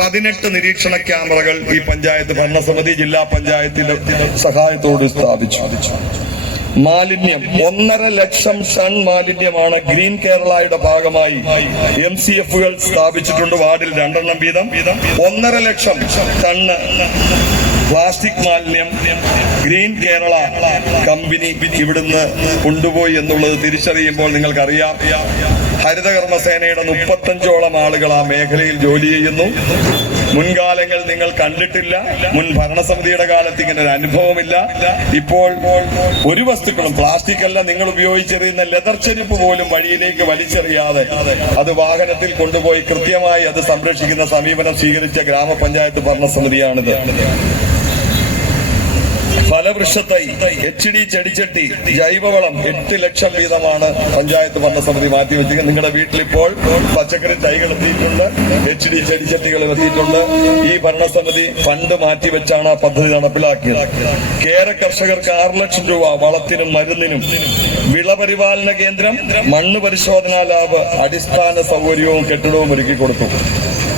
18 നിരീക്ഷണ ക്യാമറകൾ ഈ പഞ്ചായത്ത് ഭരണസമിതി ജില്ലാ പഞ്ചായത്തിന്റെ സഹായത്തോടെ സ്ഥാപിച്ചു. മാലിന്യം 1.5 ലക്ഷം ടൺ മാലിന്യമാണ് ഗ്രീൻ കേരളയുടെ ഭാഗമായി MCFകൾ സ്ഥാപിച്ചിട്ടുണ്ട്. വാർഡിൽ 2 എണ്ണം വീതം 1.5 ലക്ഷം ടണ്ണ് പ്ലാസ്റ്റിക് മാലിന്യം ഗ്രീൻ കേരള കമ്പനി ഇവിടുന്ന് കൊണ്ടുപോയി എന്നുള്ളത് തിരിച്ചറിയുമ്പോൾ നിങ്ങൾക്കറിയാം, ഹരിതകർമ്മസേനയുടെ 35ഓളം ആളുകൾ ആ മേഖലയിൽ ജോലി ചെയ്യുന്നു. മുൻകാലങ്ങൾ നിങ്ങൾ കണ്ടിട്ടില്ല. മുൻ ഭരണസമിതിയുടെ കാലത്ത് ഇങ്ങനെ ഒരു അനുഭവമില്ല. ഇപ്പോൾ ഒരു വസ്തുക്കളും പ്ലാസ്റ്റിക് അല്ല, നിങ്ങൾ ഉപയോഗിച്ചെറിയുന്ന ലെതർ ചെരുപ്പ് പോലും വഴിയിലേക്ക് വലിച്ചെറിയാതെ അത് വാഹനത്തിൽ കൊണ്ടുപോയി കൃത്യമായി അത് സംരക്ഷിക്കുന്ന സമീപനം സ്വീകരിച്ച ഗ്രാമപഞ്ചായത്ത് ഭരണസമിതിയാണിത്. ഫലവൃക്ഷത്തൈ, HD ചെടിച്ചട്ടി, ജൈവവളം 8 ലക്ഷം വീതമാണ് പഞ്ചായത്ത് ഭരണസമിതി മാറ്റിവെച്ചത്. നിങ്ങളുടെ വീട്ടിലിപ്പോൾ പച്ചക്കറി തൈകൾ എത്തിയിട്ടുണ്ട്, HD ചെടിച്ചട്ടികൾ എത്തിയിട്ടുണ്ട്. ഈ ഭരണസമിതി ഫണ്ട് മാറ്റിവെച്ചാണ് ആ പദ്ധതി നടപ്പിലാക്കിയത്. കേര കർഷകർക്ക് 6 ലക്ഷം രൂപ വളത്തിനും മരുന്നിനും, വിളപരിപാലന കേന്ദ്രം, മണ്ണ് പരിശോധനാ ലാബ്, അടിസ്ഥാന സൗകര്യവും കെട്ടിടവും ഒരുക്കി കൊടുത്തു.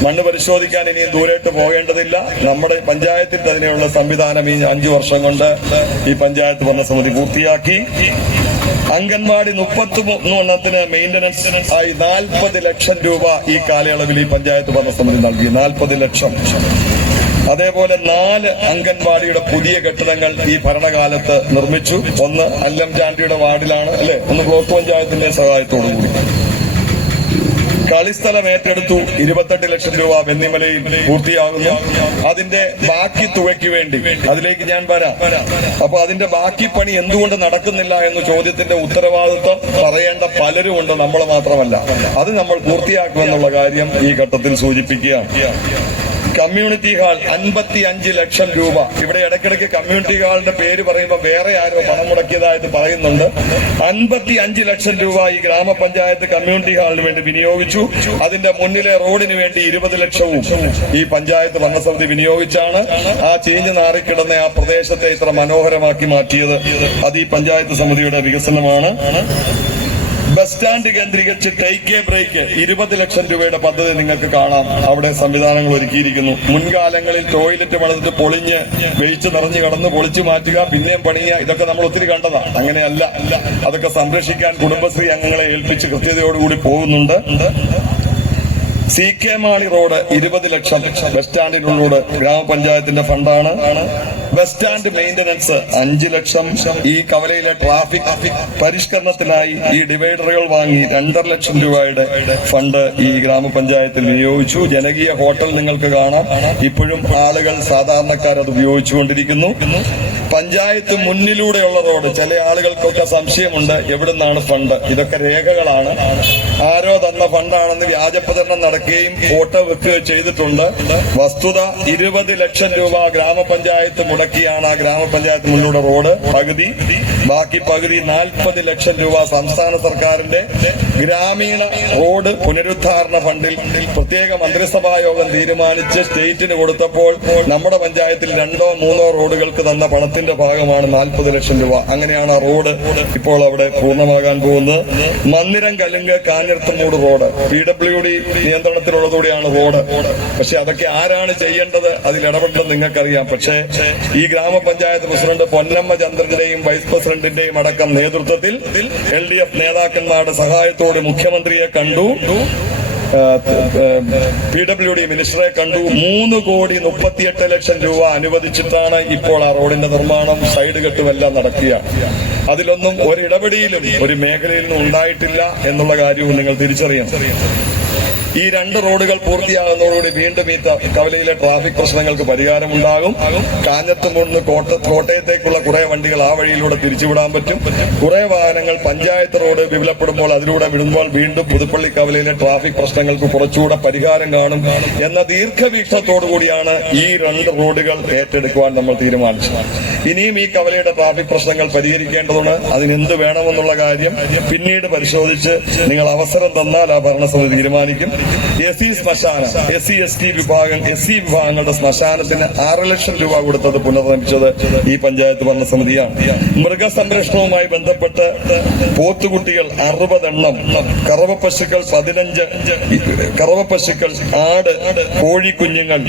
മണ്ണ് പരിശോധിക്കാൻ ഇനിയും ദൂരേട്ട് പോകേണ്ടതില്ല. നമ്മുടെ പഞ്ചായത്തിൽ അതിനുള്ള സംവിധാനം ഈ 5 വർഷം കൊണ്ട് ഈ പഞ്ചായത്ത് ഭരണസമിതി പൂർത്തിയാക്കി. അംഗൻവാടി 33 എണ്ണത്തിന് മെയിന്റനൻസ് ആയി 40 ലക്ഷം രൂപ ഈ കാലയളവിൽ ഈ പഞ്ചായത്ത് ഭരണസമിതി നൽകി. 40 ലക്ഷം. അതേപോലെ 4 അംഗൻവാടിയുടെ പുതിയ കെട്ടിടങ്ങൾ ഈ ഭരണകാലത്ത് നിർമ്മിച്ചു. ഒന്ന് അല്ലം ചാണ്ടിയുടെ വാർഡിലാണ്, അല്ലെ, ഒന്ന് ബ്ലോക്ക് പഞ്ചായത്തിന്റെ സഹായത്തോടു കൂടി. കളിസ്ഥലം ഏറ്റെടുത്തു. 28 ലക്ഷം രൂപ വെന്നിമലയിൽ പൂർത്തിയാകുന്നു. അതിന്റെ ബാക്കി തുകയ്ക്ക് വേണ്ടി അതിലേക്ക് ഞാൻ വരാം. അപ്പൊ അതിന്റെ ബാക്കി പണി എന്തുകൊണ്ട് നടക്കുന്നില്ല എന്ന ചോദ്യത്തിന്റെ ഉത്തരവാദിത്വം പറയേണ്ട പലരും ഉണ്ട്, നമ്മൾ മാത്രമല്ല. അത് നമ്മൾ പൂർത്തിയാക്കുമെന്നുള്ള കാര്യം ഈ ഘട്ടത്തിൽ സൂചിപ്പിക്കുകയാണ്. കമ്മ്യൂണിറ്റി ഹാൾ 55 ലക്ഷം രൂപ. ഇവിടെ ഇടയ്ക്കിടയ്ക്ക് കമ്മ്യൂണിറ്റി ഹാളിന്റെ പേര് പറയുമ്പോൾ വേറെ ആരോ പണം മുടക്കിയതായിട്ട് പറയുന്നുണ്ട്. 55 ലക്ഷം രൂപ ഈ ഗ്രാമപഞ്ചായത്ത് കമ്മ്യൂണിറ്റി ഹാളിന് വേണ്ടി വിനിയോഗിച്ചു. അതിന്റെ മുന്നിലെ റോഡിന് വേണ്ടി 20 ലക്ഷവും ഈ പഞ്ചായത്ത് ഭരണസമിതി വിനിയോഗിച്ചാണ് ആ ചീഞ്ഞു നാറിക്കിടന്ന ആ പ്രദേശത്തെ ഇത്ര മനോഹരമാക്കി മാറ്റിയത്. അത് ഈ പഞ്ചായത്ത് സമിതിയുടെ വികസനമാണ്. ബസ് സ്റ്റാൻഡ് കേന്ദ്രീകരിച്ച് ടേക്ക് എ ബ്രേക്ക് 20 ലക്ഷം രൂപയുടെ പദ്ധതി നിങ്ങൾക്ക് കാണാം. അവിടെ സംവിധാനങ്ങൾ ഒരുക്കിയിരിക്കുന്നു. മുൻകാലങ്ങളിൽ ടോയ്ലറ്റ് പണിതിട്ട് പൊളിഞ്ഞ് വെയിച്ച് നിറഞ്ഞു കടന്ന് പൊളിച്ചു മാറ്റുക, പിന്നെയും പണിയുക, ഇതൊക്കെ നമ്മൾ ഒത്തിരി കണ്ടതാണ്. അങ്ങനെയല്ല, അതൊക്കെ സംരക്ഷിക്കാൻ കുടുംബശ്രീ അംഗങ്ങളെ ഏൽപ്പിച്ച് കൃത്യതയോടുകൂടി പോകുന്നുണ്ട്. CK മാളി റോഡ് 20 ലക്ഷം ബസ് സ്റ്റാൻഡിനുള്ളൂടെ ഗ്രാമപഞ്ചായത്തിന്റെ ഫണ്ടാണ്. ബസ് സ്റ്റാൻഡ് മെയിന്റനൻസ് 5 ലക്ഷം. ഈ കവലയിലെ ട്രാഫിക് പരിഷ്കരണത്തിനായി ഈ ഡിവൈഡറുകൾ വാങ്ങി 2.5 ലക്ഷം രൂപയുടെ ഫണ്ട് ഈ ഗ്രാമപഞ്ചായത്തിൽ വിനിയോഗിച്ചു. ജനകീയ ഹോട്ടൽ നിങ്ങൾക്ക് കാണാം. ഇപ്പോഴും ആളുകൾ സാധാരണക്കാർ അത് ഉപയോഗിച്ചുകൊണ്ടിരിക്കുന്നു. പഞ്ചായത്ത് മുന്നിലൂടെയുള്ള റോഡ്, ചില ആളുകൾക്കൊക്കെ സംശയമുണ്ട് എവിടുന്നാണ് ഫണ്ട്. ഇതൊക്കെ രേഖകളാണ്. ആരോ തന്ന ഫണ്ടാണെന്ന് വ്യാജപ്രചരണം നടക്കുകയും ഫോട്ടോ വെക്കുകയും ചെയ്തിട്ടുണ്ട്. വസ്തുത 20 ലക്ഷം രൂപ ഗ്രാമപഞ്ചായത്ത് മുടക്കിയാണ് ആ ഗ്രാമപഞ്ചായത്ത് മുന്നിലൂടെ റോഡ് പകുതി. ബാക്കി പകുതി 40 ലക്ഷം രൂപ സംസ്ഥാന സർക്കാരിന്റെ ഗ്രാമീണ റോഡ് പുനരുദ്ധാരണ ഫണ്ടിൽ പ്രത്യേക മന്ത്രിസഭാ യോഗം തീരുമാനിച്ച് സ്റ്റേറ്റിന് കൊടുത്തപ്പോൾ നമ്മുടെ പഞ്ചായത്തിൽ 2 or 3 റോഡുകൾക്ക് തന്ന പണത്തിന്റെ ഭാഗമാണ് 40 ലക്ഷം രൂപ. അങ്ങനെയാണ് ആ റോഡ് ഇപ്പോൾ അവിടെ പൂർണ്ണമാകാൻ പോകുന്നത്. മന്ദിരം കലുങ്ക് കാഞ്ഞിരത്തുമൂട് റോഡ് PWD നിയന്ത്രണത്തിലുള്ളതോടെയാണ് റോഡ്. പക്ഷെ അതൊക്കെ ആരാണ് ചെയ്യേണ്ടത്, അതിൽ ഇടപെടേണ്ടത് നിങ്ങൾക്കറിയാം. പക്ഷേ ഈ ഗ്രാമപഞ്ചായത്ത് പ്രസിഡന്റ് പൊന്നമ്മ ചന്ദ്രന്റെയും വൈസ് പ്രസിഡന്റിന്റെയും അടക്കം നേതൃത്വത്തിൽ LDF നേതാക്കന്മാരുടെ സഹായത്തോടെ മുഖ്യമന്ത്രിയെ കണ്ടു, PWD മിനിസ്റ്ററെ കണ്ടു. 3.38 ലക്ഷം രൂപ അനുവദിച്ചിട്ടാണ് ഇപ്പോൾ ആ റോഡിന്റെ നിർമ്മാണം, സൈഡ് കെട്ടുമെല്ലാം നടക്കുകയാണ്. അതിലൊന്നും ഒരിടപെടിയിലും ഒരു മേഖലയിൽ നിന്നും ഉണ്ടായിട്ടില്ല എന്നുള്ള കാര്യവും നിങ്ങൾ തിരിച്ചറിയണം. ഈ 2 റോഡുകൾ പൂർത്തിയാകുന്നതോടുകൂടി വീണ്ടും ഈ കവലയിലെ ട്രാഫിക് പ്രശ്നങ്ങൾക്ക് പരിഹാരമുണ്ടാകും. കാഞ്ഞത്തുമുന്ന് കോട്ടയത്തേക്കുള്ള കുറെ വണ്ടികൾ ആ വഴിയിലൂടെ തിരിച്ചുവിടാൻ പറ്റും. കുറെ വാഹനങ്ങൾ പഞ്ചായത്ത് റോഡ് വിപുലപ്പെടുമ്പോൾ അതിലൂടെ വിടുമ്പോൾ വീണ്ടും പുതുപ്പള്ളി കവലയിലെ ട്രാഫിക് പ്രശ്നങ്ങൾക്ക് കുറച്ചുകൂടെ പരിഹാരം കാണും എന്ന ദീർഘവീക്ഷണത്തോടുകൂടിയാണ് ഈ 2 റോഡുകൾ ഏറ്റെടുക്കുവാൻ നമ്മൾ തീരുമാനിച്ചത്. ഇനിയും ഈ കവലയുടെ ട്രാഫിക് പ്രശ്നങ്ങൾ പരിഹരിക്കേണ്ടതുണ്ട്. അതിനെന്ത് വേണമെന്നുള്ള കാര്യം പിന്നീട് പരിശോധിച്ച് നിങ്ങൾ അവസരം തന്നാൽ ആ ഭരണസമിതി തീരുമാനിക്കും. SC ശ്മശാനം, SC ST വിഭാഗം, SC വിഭാഗങ്ങളുടെ ശ്മശാനത്തിന് 6 ലക്ഷം രൂപ കൊടുത്തത് പുനർനിർമ്മിച്ചത് ഈ പഞ്ചായത്ത് ഭരണസമിതിയാണ്. മൃഗസംരക്ഷണവുമായി ബന്ധപ്പെട്ട് പോത്തുകുട്ടികൾ 60 എണ്ണം, കറവപ്പശുക്കൾ 15, കറവപ്പശുക്കൾ, ആട്, കോഴിക്കുഞ്ഞുങ്ങൾ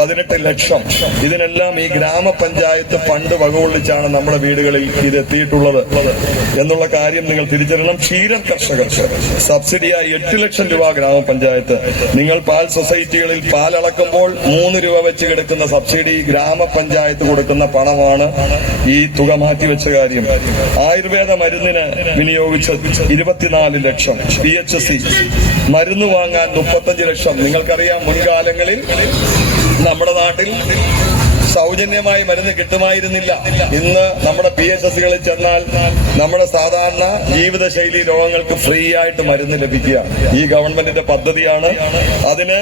18 ലക്ഷം. ഇതിനെല്ലാം ഈ ഗ്രാമപഞ്ചായത്ത് ഫണ്ട് വകകൊള്ളിച്ചാണ് നമ്മുടെ വീടുകളിൽ ഇത് എത്തിയിട്ടുള്ളത് എന്നുള്ള കാര്യം നിങ്ങൾ തിരിച്ചറിയണം. ക്ഷീര കർഷകർക്ക് സബ്സിഡിയായി 8 ലക്ഷം രൂപ ഗ്രാമപഞ്ചായത്ത്. നിങ്ങൾ പാൽ സൊസൈറ്റികളിൽ പാൽ അളക്കുമ്പോൾ 3 രൂപ വെച്ച് കിടക്കുന്ന സബ്സിഡി ഗ്രാമപഞ്ചായത്ത് കൊടുക്കുന്ന പണമാണ്. ഈ തുക മാറ്റിവെച്ച കാര്യം. ആയുർവേദ മരുന്നിന് വിനിയോഗിച്ച 24 ലക്ഷം. PHC മരുന്ന് വാങ്ങാൻ 35 ലക്ഷം. നിങ്ങൾക്കറിയാം, മുൻകാലങ്ങളിൽ നമ്മുടെ നാട്ടിൽ സൗജന്യമായി മരുന്ന് കിട്ടുമായിരുന്നില്ല. ഇന്ന് നമ്മുടെ PHSകളിൽ ചെന്നാൽ നമ്മുടെ സാധാരണ ജീവിതശൈലി രോഗങ്ങൾക്ക് ഫ്രീ ആയിട്ട് മരുന്ന് ലഭിക്കുക ഈ ഗവൺമെന്റിന്റെ പദ്ധതിയാണ്. അതിന്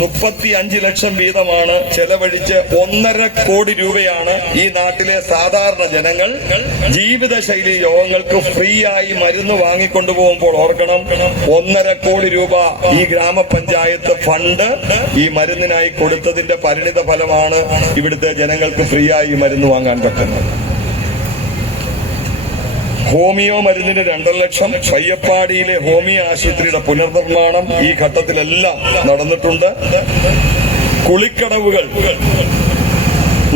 35 ലക്ഷം വീതമാണ് ചെലവഴിച്ച് 1.5 കോടി രൂപയാണ് ഈ നാട്ടിലെ സാധാരണ ജനങ്ങൾ ജീവിതശൈലി രോഗങ്ങൾക്ക് ഫ്രീ ആയി മരുന്ന് വാങ്ങിക്കൊണ്ടുപോകുമ്പോൾ ഓർക്കണം, 1.5 കോടി രൂപ ഈ ഗ്രാമപഞ്ചായത്ത് ഫണ്ട് ഈ മരുന്നിനായി കൊടുത്തതിന്റെ പരിണിത ഫലമാണ് ഇവിടുത്തെ ജനങ്ങൾക്ക് ഫ്രീ ആയി മരുന്ന് വാങ്ങാൻ പറ്റുന്നത്. ഹോമിയോ മരുന്നിന് 2.5 ലക്ഷം. പയ്യപ്പാടിയിലെ ഹോമിയോ ആശുപത്രിയുടെ പുനർനിർമ്മാണം ഈ ഘട്ടത്തിലെല്ലാം നടന്നിട്ടുണ്ട്. കുളിക്കടവുകൾ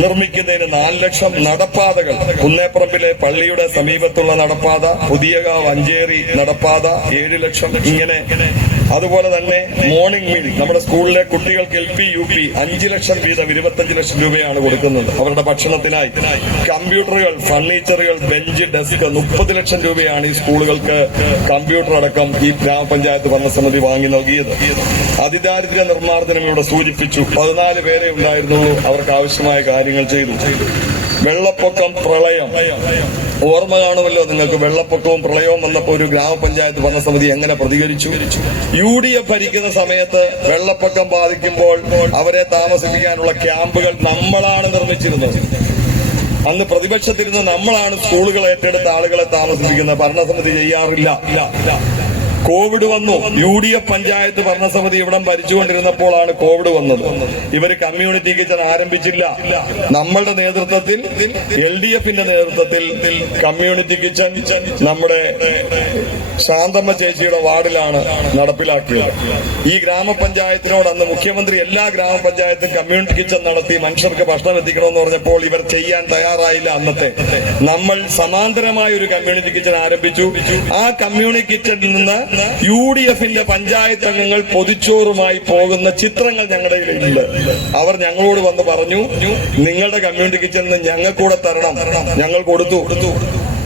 നിർമ്മിക്കുന്നതിന് 4 ലക്ഷം. നടപ്പാതകൾ, കുന്നേപ്പറമ്പിലെ പള്ളിയുടെ സമീപത്തുള്ള നടപ്പാത, പുതിയകാവ് അഞ്ചേരി നടപ്പാത 7 ലക്ഷം. ഇങ്ങനെ അതുപോലെ തന്നെ മോർണിംഗ് മീൽ, നമ്മുടെ സ്കൂളിലെ കുട്ടികൾക്ക് LP UP 5 ലക്ഷം വീതം 25 ലക്ഷം രൂപയാണ് കൊടുക്കുന്നത് അവരുടെ ഭക്ഷണത്തിനായി. കമ്പ്യൂട്ടറുകൾ, ഫർണിച്ചറുകൾ, ബെഞ്ച്, ഡെസ്ക് 30 ലക്ഷം രൂപയാണ് ഈ സ്കൂളുകൾക്ക് കമ്പ്യൂട്ടർ അടക്കം ഈ ഗ്രാമപഞ്ചായത്ത് ഭരണസമിതി വാങ്ങി നൽകിയത്. അതിദാരിദ്ര്യ നിർമ്മാർജ്ജനം ഇവിടെ സൂചിപ്പിച്ചു. 14 പേരെ ഉണ്ടായിരുന്നുള്ളൂ. അവർക്ക് ആവശ്യമായ കാര്യങ്ങൾ ചെയ്തു. വെള്ളപ്പൊക്കം, പ്രളയം. ഓർമ്മ കാണുമല്ലോ നിങ്ങൾക്ക്, വെള്ളപ്പൊക്കവും പ്രളയവും വന്നപ്പോൾ ഒരു ഗ്രാമപഞ്ചായത്ത് ഭരണസമിതി എങ്ങനെ പ്രതികരിച്ചു. UDF ഭരിക്കുന്ന സമയത്ത് വെള്ളപ്പൊക്കം ബാധിക്കുമ്പോൾ അവരെ താമസിപ്പിക്കാനുള്ള ക്യാമ്പുകൾ നമ്മളാണ് നിർമ്മിച്ചിരുന്നത്. അന്ന് പ്രതിപക്ഷത്തിരുന്ന് നമ്മളാണ് സ്കൂളുകൾ ഏറ്റെടുത്ത ആളുകളെ താമസിപ്പിക്കുന്നത്. ഭരണസമിതി ചെയ്യാറില്ല. കോവിഡ് വന്നു. UDF പഞ്ചായത്ത് ഭരണസമിതി ഇവിടം ഭരിച്ചുകൊണ്ടിരുന്നപ്പോഴാണ് കോവിഡ് വന്നത്. ഇവര് കമ്മ്യൂണിറ്റി കിച്ചൺ ആരംഭിച്ചില്ല. നമ്മളുടെ നേതൃത്വത്തിൽ, LDFന്റെ നേതൃത്വത്തിൽ കമ്മ്യൂണിറ്റി കിച്ചൺ നമ്മുടെ ശാന്തമ്മ ചേച്ചിയുടെ വാർഡിലാണ് നടപ്പിലാക്കിയത്. ഈ ഗ്രാമപഞ്ചായത്തിനോട് അന്ന് മുഖ്യമന്ത്രി എല്ലാ ഗ്രാമപഞ്ചായത്തും കമ്മ്യൂണിറ്റി കിച്ചൺ നടത്തി മനുഷ്യർക്ക് ഭക്ഷണം എത്തിക്കണമെന്ന് പറഞ്ഞപ്പോൾ ഇവർ ചെയ്യാൻ തയ്യാറായില്ല. അന്നത്തെ നമ്മൾ സമാന്തരമായ ഒരു കമ്മ്യൂണിറ്റി കിച്ചൺ ആരംഭിച്ചു. ആ കമ്മ്യൂണിറ്റി കിച്ചണിൽ നിന്ന് UDFന്റെ പഞ്ചായത്ത് അംഗങ്ങൾ പൊതിച്ചോറുമായി പോകുന്ന ചിത്രങ്ങൾ ഞങ്ങളുടെ കയ്യിലുണ്ട്. അവർ ഞങ്ങളോട് വന്ന് പറഞ്ഞു, നിങ്ങളുടെ കമ്മ്യൂണിറ്റി കിച്ചണിൽ നിന്ന് ഞങ്ങൾക്കൂടെ തരണം. ഞങ്ങൾ കൊടുത്തു.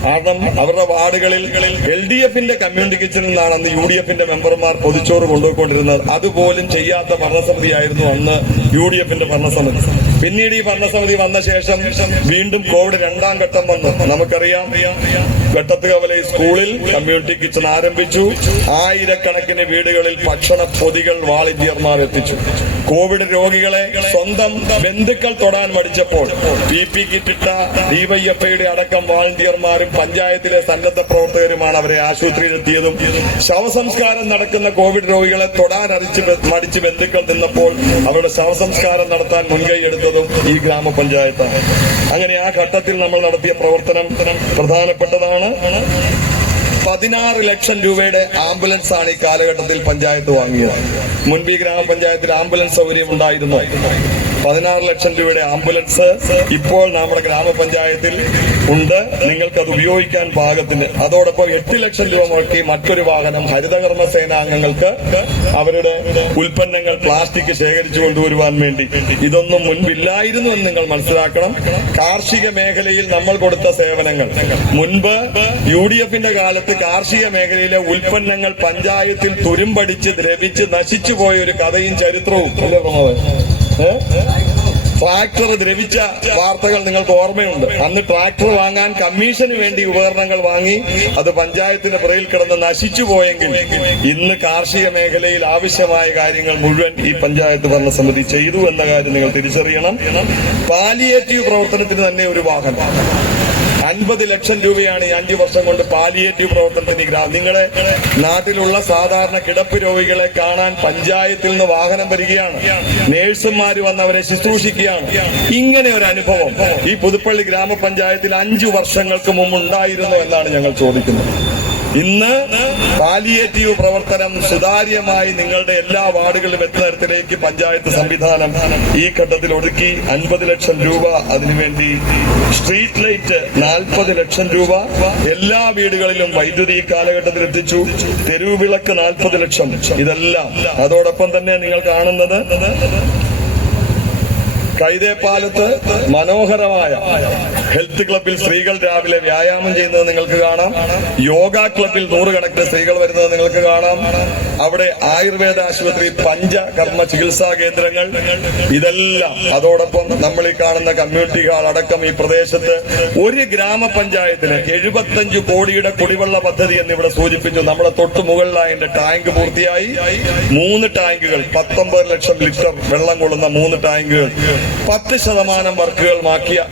കാരണം അവരുടെ വാർഡുകളിൽ LDFന്റെ കമ്മ്യൂണിറ്റി കിച്ചണിൽ നിന്നാണ് അന്ന് UDFന്റെ മെമ്പർമാർ പൊതിച്ചോറ് കൊണ്ടുപോയിക്കൊണ്ടിരുന്നത്. അതുപോലും ചെയ്യാത്ത ഭരണസമിതിയായിരുന്നു അന്ന് UDFന്റെ ഭരണസമിതി. പിന്നീട് ഈ ഭരണസമിതി വന്ന ശേഷം വീണ്ടും കോവിഡ് രണ്ടാം ഘട്ടം വന്നു. നമുക്കറിയാം, വെട്ടത്തുകവല സ്കൂളിൽ കമ്മ്യൂണിറ്റി കിച്ചൺ ആരംഭിച്ചു. ആയിരക്കണക്കിന് വീടുകളിൽ ഭക്ഷണ പൊതികൾ വാളണ്ടിയർമാർ എത്തിച്ചു. കോവിഡ് രോഗികളെ സ്വന്തം ബന്ധുക്കൾ തൊടാൻ മടിച്ചപ്പോൾ PP കിറ്റിട്ട DYFIയുടെ അടക്കം വാളണ്ടിയർമാരും പഞ്ചായത്തിലെ സന്നദ്ധ പ്രവർത്തകരുമാണ് അവരെ ആശുപത്രിയിലെത്തിയതും. ശവസംസ്കാരം നടക്കുന്ന കോവിഡ് രോഗികളെ തൊടാൻ മടിച്ച് ബന്ധുക്കൾ നിന്നപ്പോൾ അവരുടെ ശവസംസ്കാരം നടത്താൻ മുൻകൈ എടുത്തതും ഈ ഗ്രാമപഞ്ചായത്താണ്. അങ്ങനെ ആ ഘട്ടത്തിൽ നമ്മൾ നടത്തിയ പ്രവർത്തനം പ്രധാനപ്പെട്ടതാണ്. 16 ലക്ഷം രൂപയുടെ ആംബുലൻസ് ആണ് ഈ കാലഘട്ടത്തിൽ പഞ്ചായത്ത് വാങ്ങിയത്. മുൻപ് ഈ ഗ്രാമപഞ്ചായത്തിൽ ആംബുലൻസ് സൗകര്യം ഉണ്ടായിരുന്നു. 16 ലക്ഷം രൂപയുടെ ആംബുലൻസ് ഇപ്പോൾ നമ്മുടെ ഗ്രാമപഞ്ചായത്തിൽ ഉണ്ട്. നിങ്ങൾക്കത് ഉപയോഗിക്കാൻ പാകത്തിന്. അതോടൊപ്പം 8 ലക്ഷം രൂപ മുടക്കി മറ്റൊരു വാഹനം ഹരിതകർമ്മ സേനാംഗങ്ങൾക്ക് അവരുടെ ഉൽപ്പന്നങ്ങൾ പ്ലാസ്റ്റിക് ശേഖരിച്ചു കൊണ്ടുവരുവാൻ വേണ്ടി. ഇതൊന്നും മുൻപില്ലായിരുന്നു എന്ന് നിങ്ങൾ മനസ്സിലാക്കണം. കാർഷിക മേഖലയിൽ നമ്മൾ കൊടുത്ത സേവനങ്ങൾ മുൻപ് UDFന്റെ കാലത്ത് കാർഷിക മേഖലയിലെ ഉൽപ്പന്നങ്ങൾ പഞ്ചായത്തിൽ തുരുമ്പടിച്ച് ദ്രവിച്ച് നശിച്ചുപോയ ഒരു കഥയും ചരിത്രവും അല്ലേ പ്രമോദ്? ട്രാക്ടർ ദ്രവിച്ച വാർത്തകൾ നിങ്ങൾക്ക് ഓർമ്മയുണ്ട്. അന്ന് ട്രാക്ടർ വാങ്ങാൻ കമ്മീഷന് വേണ്ടി ഉപകരണങ്ങൾ വാങ്ങി അത് പഞ്ചായത്തിന്റെ പുറയിൽ കിടന്ന് നശിച്ചു പോയെങ്കിൽ ഇന്ന് കാർഷിക മേഖലയിൽ ആവശ്യമായ കാര്യങ്ങൾ മുഴുവൻ ഈ പഞ്ചായത്ത് ഭരണസമിതി ചെയ്തു എന്ന കാര്യം നിങ്ങൾ തിരിച്ചറിയണം. പാലിയേറ്റീവ് പ്രവർത്തനത്തിന് തന്നെ ഒരു വാഹനം 50 ലക്ഷം രൂപയാണ് ഈ 5 വർഷം കൊണ്ട് പാലിയേറ്റീവ് പ്രവർത്തനത്തിന്. നിങ്ങളുടെ നാട്ടിലുള്ള സാധാരണ കിടപ്പ് രോഗികളെ കാണാൻ പഞ്ചായത്തിൽ നിന്ന് വാഹനം വരികയാണ്. നേഴ്സുമാർ വന്നവരെ ശുശ്രൂഷിക്കുകയാണ്. ഇങ്ങനെ ഒരു അനുഭവം ഈ പുതുപ്പള്ളി ഗ്രാമപഞ്ചായത്തിൽ 5 വർഷങ്ങൾക്ക് മുമ്പ് ഉണ്ടായിരുന്നു എന്നാണ് ഞങ്ങൾ ചോദിക്കുന്നത്. ഇന്ന് പാലിയേറ്റീവ് പ്രവർത്തനം സുതാര്യമായി നിങ്ങളുടെ എല്ലാ വാർഡുകളിലും എത്തുന്ന തരത്തിലേക്ക് പഞ്ചായത്ത് സംവിധാനം ഈ ഘട്ടത്തിൽ ഒതുക്കി. 50 ലക്ഷം രൂപ അതിനുവേണ്ടി. സ്ട്രീറ്റ് ലൈറ്റ് 40 ലക്ഷം രൂപ എല്ലാ വീടുകളിലും വൈദ്യുതി ഈ കാലഘട്ടത്തിൽ എത്തിച്ചു. തെരുവ് വിളക്ക് 40 ലക്ഷം. ഇതെല്ലാം അതോടൊപ്പം തന്നെ നിങ്ങൾ കാണുന്നത് കൈതേപ്പാലത്ത് മനോഹരമായ ഹെൽത്ത് ക്ലബിൽ സ്ത്രീകൾ രാവിലെ വ്യായാമം ചെയ്യുന്നത് നിങ്ങൾക്ക് കാണാം. യോഗ ക്ലബിൽ 100 കണക്കിന് സ്ത്രീകൾ വരുന്നത് നിങ്ങൾക്ക് കാണാം. അവിടെ ആയുർവേദ ആശുപത്രി, പഞ്ചകർമ്മ ചികിത്സാ കേന്ദ്രങ്ങൾ, ഇതെല്ലാം. അതോടൊപ്പം നമ്മൾ ഈ കാണുന്ന കമ്മ്യൂണിറ്റി ഹാൾ അടക്കം ഈ പ്രദേശത്ത് ഒരു ഗ്രാമപഞ്ചായത്തിന് 75 കോടിയുടെ കുടിവെള്ള പദ്ധതി എന്നിവിടെ സൂചിപ്പിച്ചു. നമ്മുടെ തൊട്ടു മുകളിലായ ടാങ്ക് പൂർത്തിയായി. 3 ടാങ്കുകൾ 19 ലക്ഷം ലിറ്റർ വെള്ളം കൊള്ളുന്ന 3 ടാങ്കുകൾ 10% വർക്കുകൾ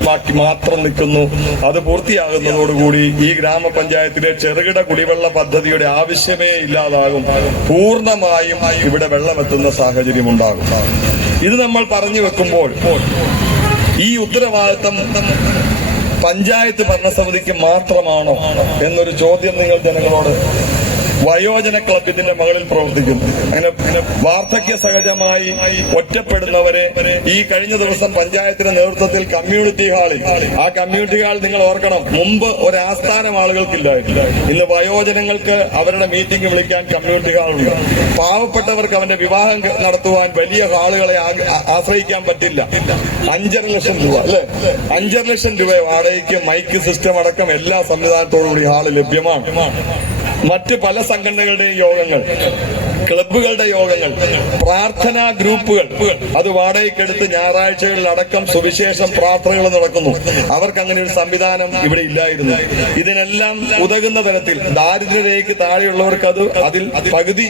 ബാക്കി മാത്രം നിൽക്കുന്നു. അത് പൂർത്തിയാകുന്നതോടുകൂടി ഈ ഗ്രാമപഞ്ചായത്തിലെ ചെറുകിട കുടിവെള്ള പദ്ധതിയുടെ ആവശ്യമേ ഇല്ലാതാകും. പൂർണ്ണമായും ഇവിടെ വെള്ളമെത്തുന്ന സാഹചര്യം ഉണ്ടാകും. ഇത് നമ്മൾ പറഞ്ഞു വെക്കുമ്പോൾ ഈ ഉത്തരവാദിത്തം പഞ്ചായത്ത് ഭരണസമിതിക്ക് മാത്രമാണോ എന്നൊരു ചോദ്യം നിങ്ങൾ ജനങ്ങളോട്. വയോജന ക്ലബ് ഇതിന്റെ മകളിൽ പ്രവർത്തിക്കുന്നു. അങ്ങനെ വാർദ്ധക്യ സഹജമായി ഒറ്റപ്പെടുന്നവരെ ഈ കഴിഞ്ഞ ദിവസം പഞ്ചായത്തിന്റെ നേതൃത്വത്തിൽ കമ്മ്യൂണിറ്റി ഹാളിൽ, ആ കമ്മ്യൂണിറ്റി ഹാൾ നിങ്ങൾ ഓർക്കണം, മുമ്പ് ഒരു ആസ്ഥാനം ആളുകൾക്കില്ലായിരുന്നു. ഇന്ന് വയോജനങ്ങൾക്ക് അവരുടെ മീറ്റിംഗ് വിളിക്കാൻ കമ്മ്യൂണിറ്റി ഹാളുണ്ട്. പാവപ്പെട്ടവർക്ക് അവന്റെ വിവാഹം നടത്തുവാൻ വലിയ ഹാളുകളെ ആശ്രയിക്കാൻ പറ്റില്ല. 5.5 ലക്ഷം രൂപ അല്ലെ, 5.5 ലക്ഷം രൂപ വാടകയ്ക്ക് മൈക്ക് സിസ്റ്റം അടക്കം എല്ലാ സംവിധാനത്തോടുകൂടി ഹാള് ലഭ്യമാണ്. മറ്റ് പല സംഘടനകളുടെയും യോഗങ്ങൾ ക്ലബ്ബുകളുടെ യോഗങ്ങൾ, പ്രാർത്ഥനാ ഗ്രൂപ്പുകൾ അത് വാടകയ്ക്കെടുത്ത് ഞായറാഴ്ചകളിൽ അടക്കം സുവിശേഷം പ്രാർത്ഥനകൾ നടക്കുന്നു. അവർക്ക് അങ്ങനെ ഒരു സംവിധാനം ഇവിടെ ഇല്ലായിരുന്നു. ഇതിനെല്ലാം ഉതകുന്ന തരത്തിൽ ദാരിദ്ര്യരേഖയ്ക്ക് താഴെയുള്ളവർക്ക് അതിൽ പകുതി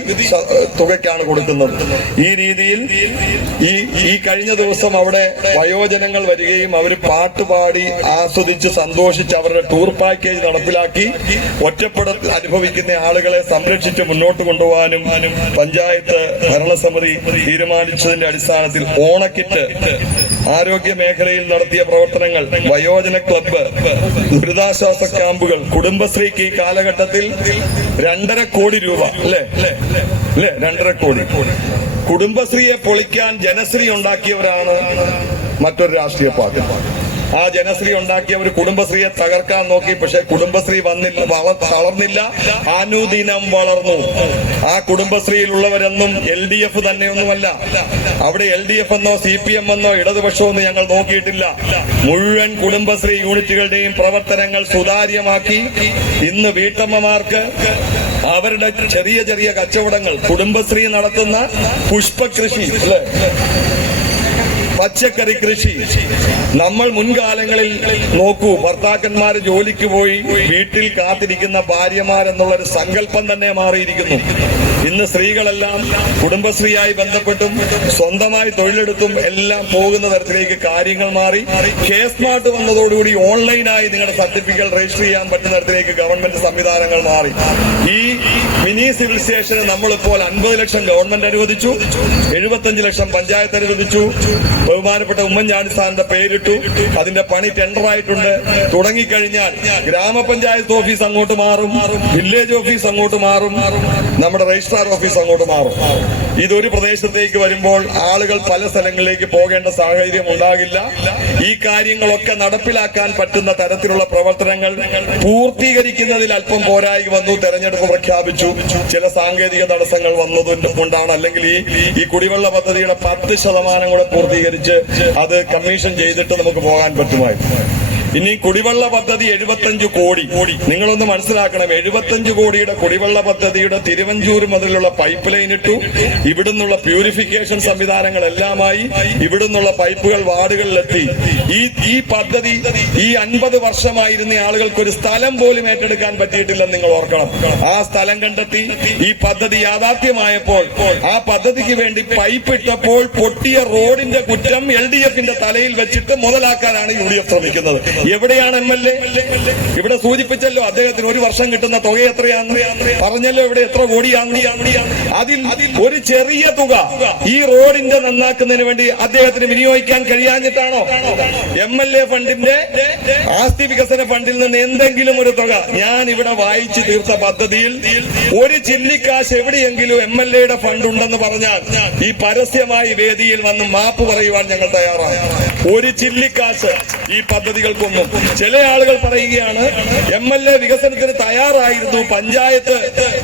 തുകയ്ക്കാണ് കൊടുക്കുന്നത്. ഈ രീതിയിൽ ഈ കഴിഞ്ഞ ദിവസം അവിടെ വയോജനങ്ങൾ വരികയും അവർ പാട്ടുപാടി ആസ്വദിച്ച് സന്തോഷിച്ച് അവരുടെ ടൂർ പാക്കേജ് നടപ്പിലാക്കി ഒറ്റപ്പെടൽ അനുഭവിക്കുന്ന ആളുകളെ സംരക്ഷിച്ച് മുന്നോട്ട് കൊണ്ടുപോകാനും പഞ്ചായത്ത് ഭരണസമിതി തീരുമാനിച്ചതിന്റെ അടിസ്ഥാനത്തിൽ ഓണക്കിറ്റ്, ആരോഗ്യ മേഖലയിൽ നടത്തിയ പ്രവർത്തനങ്ങൾ, വയോജന ക്ലബ്ബ്, ദുരിതാശ്വാസ ക്യാമ്പുകൾ, കുടുംബശ്രീക്ക് ഈ കാലഘട്ടത്തിൽ 2.5 കോടി രൂപ അല്ലേ 2.5 കോടി. കുടുംബശ്രീയെ പൊളിക്കാൻ ജനശ്രീ ഉണ്ടാക്കിയവരാണ് മറ്റൊരു രാഷ്ട്രീയ പാർട്ടി. ആ ജനശ്രീ ഉണ്ടാക്കിയവർ കുടുംബശ്രീയെ തകർക്കാൻ നോക്കി. പക്ഷെ കുടുംബശ്രീ വളർന്നില്ല, അനുദിനം വളർന്നു. ആ കുടുംബശ്രീയിലുള്ളവരെന്നും LDF തന്നെയൊന്നുമല്ല. അവിടെ LDF എന്നോ CPM എന്നോ ഇടതുപക്ഷമൊന്നും ഞങ്ങൾ നോക്കിയിട്ടില്ല. മുഴുവൻ കുടുംബശ്രീ യൂണിറ്റുകളുടെയും പ്രവർത്തനങ്ങൾ സുതാര്യമാക്കി ഇന്ന് വീട്ടമ്മമാർക്ക് അവരുടെ ചെറിയ ചെറിയ കച്ചവടങ്ങൾ, കുടുംബശ്രീ നടത്തുന്ന പുഷ്പകൃഷി അല്ലെ, പച്ചക്കറി കൃഷി. നമ്മൾ മുൻകാലങ്ങളിൽ നോക്കൂ, ഭർത്താക്കന്മാര് ജോലിക്ക് പോയി വീട്ടിൽ കാത്തിരിക്കുന്ന ഭാര്യമാരെന്നുള്ളൊരു സങ്കല്പം തന്നെ മാറിയിരിക്കുന്നു. ഇന്ന് സ്ത്രീകളെല്ലാം കുടുംബശ്രീയായി ബന്ധപ്പെട്ടും സ്വന്തമായി തൊഴിലെടുത്തും എല്ലാം പോകുന്ന തരത്തിലേക്ക് കാര്യങ്ങൾ മാറി. K-സ്മാർട്ട് വന്നതോടുകൂടി ഓൺലൈനായി നിങ്ങളുടെ സർട്ടിഫിക്കറ്റ് രജിസ്റ്റർ ചെയ്യാൻ പറ്റുന്ന തരത്തിലേക്ക് ഗവൺമെന്റ് സംവിധാനങ്ങൾ മാറി. ഈ മിനി സിവിൽ സ്റ്റേഷന് നമ്മളിപ്പോൾ 50 ലക്ഷം ഗവൺമെന്റ് അനുവദിച്ചു, 75 ലക്ഷം പഞ്ചായത്ത് അനുവദിച്ചു. ബഹുമാനപ്പെട്ട ഉമ്മൻചാണ്ടി സാറിന്റെ പേരിട്ടു. അതിന്റെ പണി ടെൻഡറായിട്ടുണ്ട്. തുടങ്ങിക്കഴിഞ്ഞാൽ ഗ്രാമപഞ്ചായത്ത് ഓഫീസ് അങ്ങോട്ട് മാറും, വില്ലേജ് ഓഫീസ് അങ്ങോട്ട് മാറും, നമ്മുടെ രജിസ്ട്രാർ ഓഫീസ് അങ്ങോട്ട് മാറും. ഇതൊരു പ്രദേശത്തേക്ക് വരുമ്പോൾ ആളുകൾ പല സ്ഥലങ്ങളിലേക്ക് പോകേണ്ട സാഹചര്യം ഉണ്ടാകില്ല. ഈ കാര്യങ്ങളൊക്കെ നടപ്പിലാക്കാൻ പറ്റുന്ന തരത്തിലുള്ള പ്രവർത്തനങ്ങൾ പൂർത്തീകരിക്കുന്നതിൽ അല്പം പോരായി വന്നു. തെരഞ്ഞെടുപ്പ് പ്രഖ്യാപിച്ചു. ചില സാങ്കേതിക തടസ്സങ്ങൾ വന്നതുകൊണ്ടാണ്. അല്ലെങ്കിൽ ഈ കുടിവെള്ള പദ്ധതിയുടെ 10% കൂടെ പൂർത്തീകരിച്ച് അത് കമ്മീഷൻ ചെയ്തിട്ട് നമുക്ക് പോകാൻ പറ്റുമായിരുന്നു. ഇനി കുടിവെള്ള പദ്ധതി 75 കോടി. നിങ്ങളൊന്ന് മനസ്സിലാക്കണം, 75 കോടിയുടെ കുടിവെള്ള പദ്ധതിയുടെ തിരുവഞ്ചൂർ മുതലുള്ള പൈപ്പ് ലൈൻ ഇട്ടു. ഇവിടുന്നുള്ള പ്യൂരിഫിക്കേഷൻ സംവിധാനങ്ങളെല്ലാമായി ഇവിടുന്നുള്ള പൈപ്പുകൾ വാർഡുകളിലെത്തി. ഈ പദ്ധതി ഈ 50 വർഷമായിരുന്ന ആളുകൾക്ക് ഒരു സ്ഥലം പോലും ഏറ്റെടുക്കാൻ പറ്റിയിട്ടില്ലെന്ന് നിങ്ങൾ ഓർക്കണം. ആ സ്ഥലം കണ്ടെത്തി ഈ പദ്ധതി യാഥാർത്ഥ്യമായപ്പോൾ ആ പദ്ധതിക്ക് വേണ്ടി പൈപ്പ് ഇട്ടപ്പോൾ പൊട്ടിയ റോഡിന്റെ കുറ്റം LDFന്റെ തലയിൽ വെച്ചിട്ട് മുതലാക്കാനാണ് UDF ശ്രമിക്കുന്നത്. എവിടെയാണ് MLA? ഇവിടെ സൂചിപ്പിച്ചല്ലോ, അദ്ദേഹത്തിന് ഒരു വർഷം കിട്ടുന്ന തുക എത്രയാന്ന് പറഞ്ഞല്ലോ. ഇവിടെ എത്ര കോടിയാന്ന്? അതിൽ ഒരു ചെറിയ തുക ഈ റോഡിന്റെ നന്നാക്കുന്നതിന് വേണ്ടി അദ്ദേഹത്തിന് വിനിയോഗിക്കാൻ കഴിയാഞ്ഞിട്ടാണോ? MLA ഫണ്ടിന്റെ, ആസ്തി വികസന ഫണ്ടിൽ നിന്ന് എന്തെങ്കിലും ഒരു തുക, ഞാൻ ഇവിടെ വായിച്ചു തീർത്ത പദ്ധതിയിൽ ഒരു ചില്ലിക്കാശ് എവിടെയെങ്കിലും MLAയുടെ ഫണ്ട് ഉണ്ടെന്ന് പറഞ്ഞാൽ ഈ പരസ്യമായി വേദിയിൽ വന്ന് മാപ്പ് പറയുവാൻ ഞങ്ങൾ തയ്യാറാണ്. ഒരു ചില്ലിക്കാശ് ഈ പദ്ധതികൾക്കൊന്നും. ചില ആളുകൾ പറയുകയാണ് MLA വികസനത്തിന് തയ്യാറായിരുന്നു, പഞ്ചായത്ത്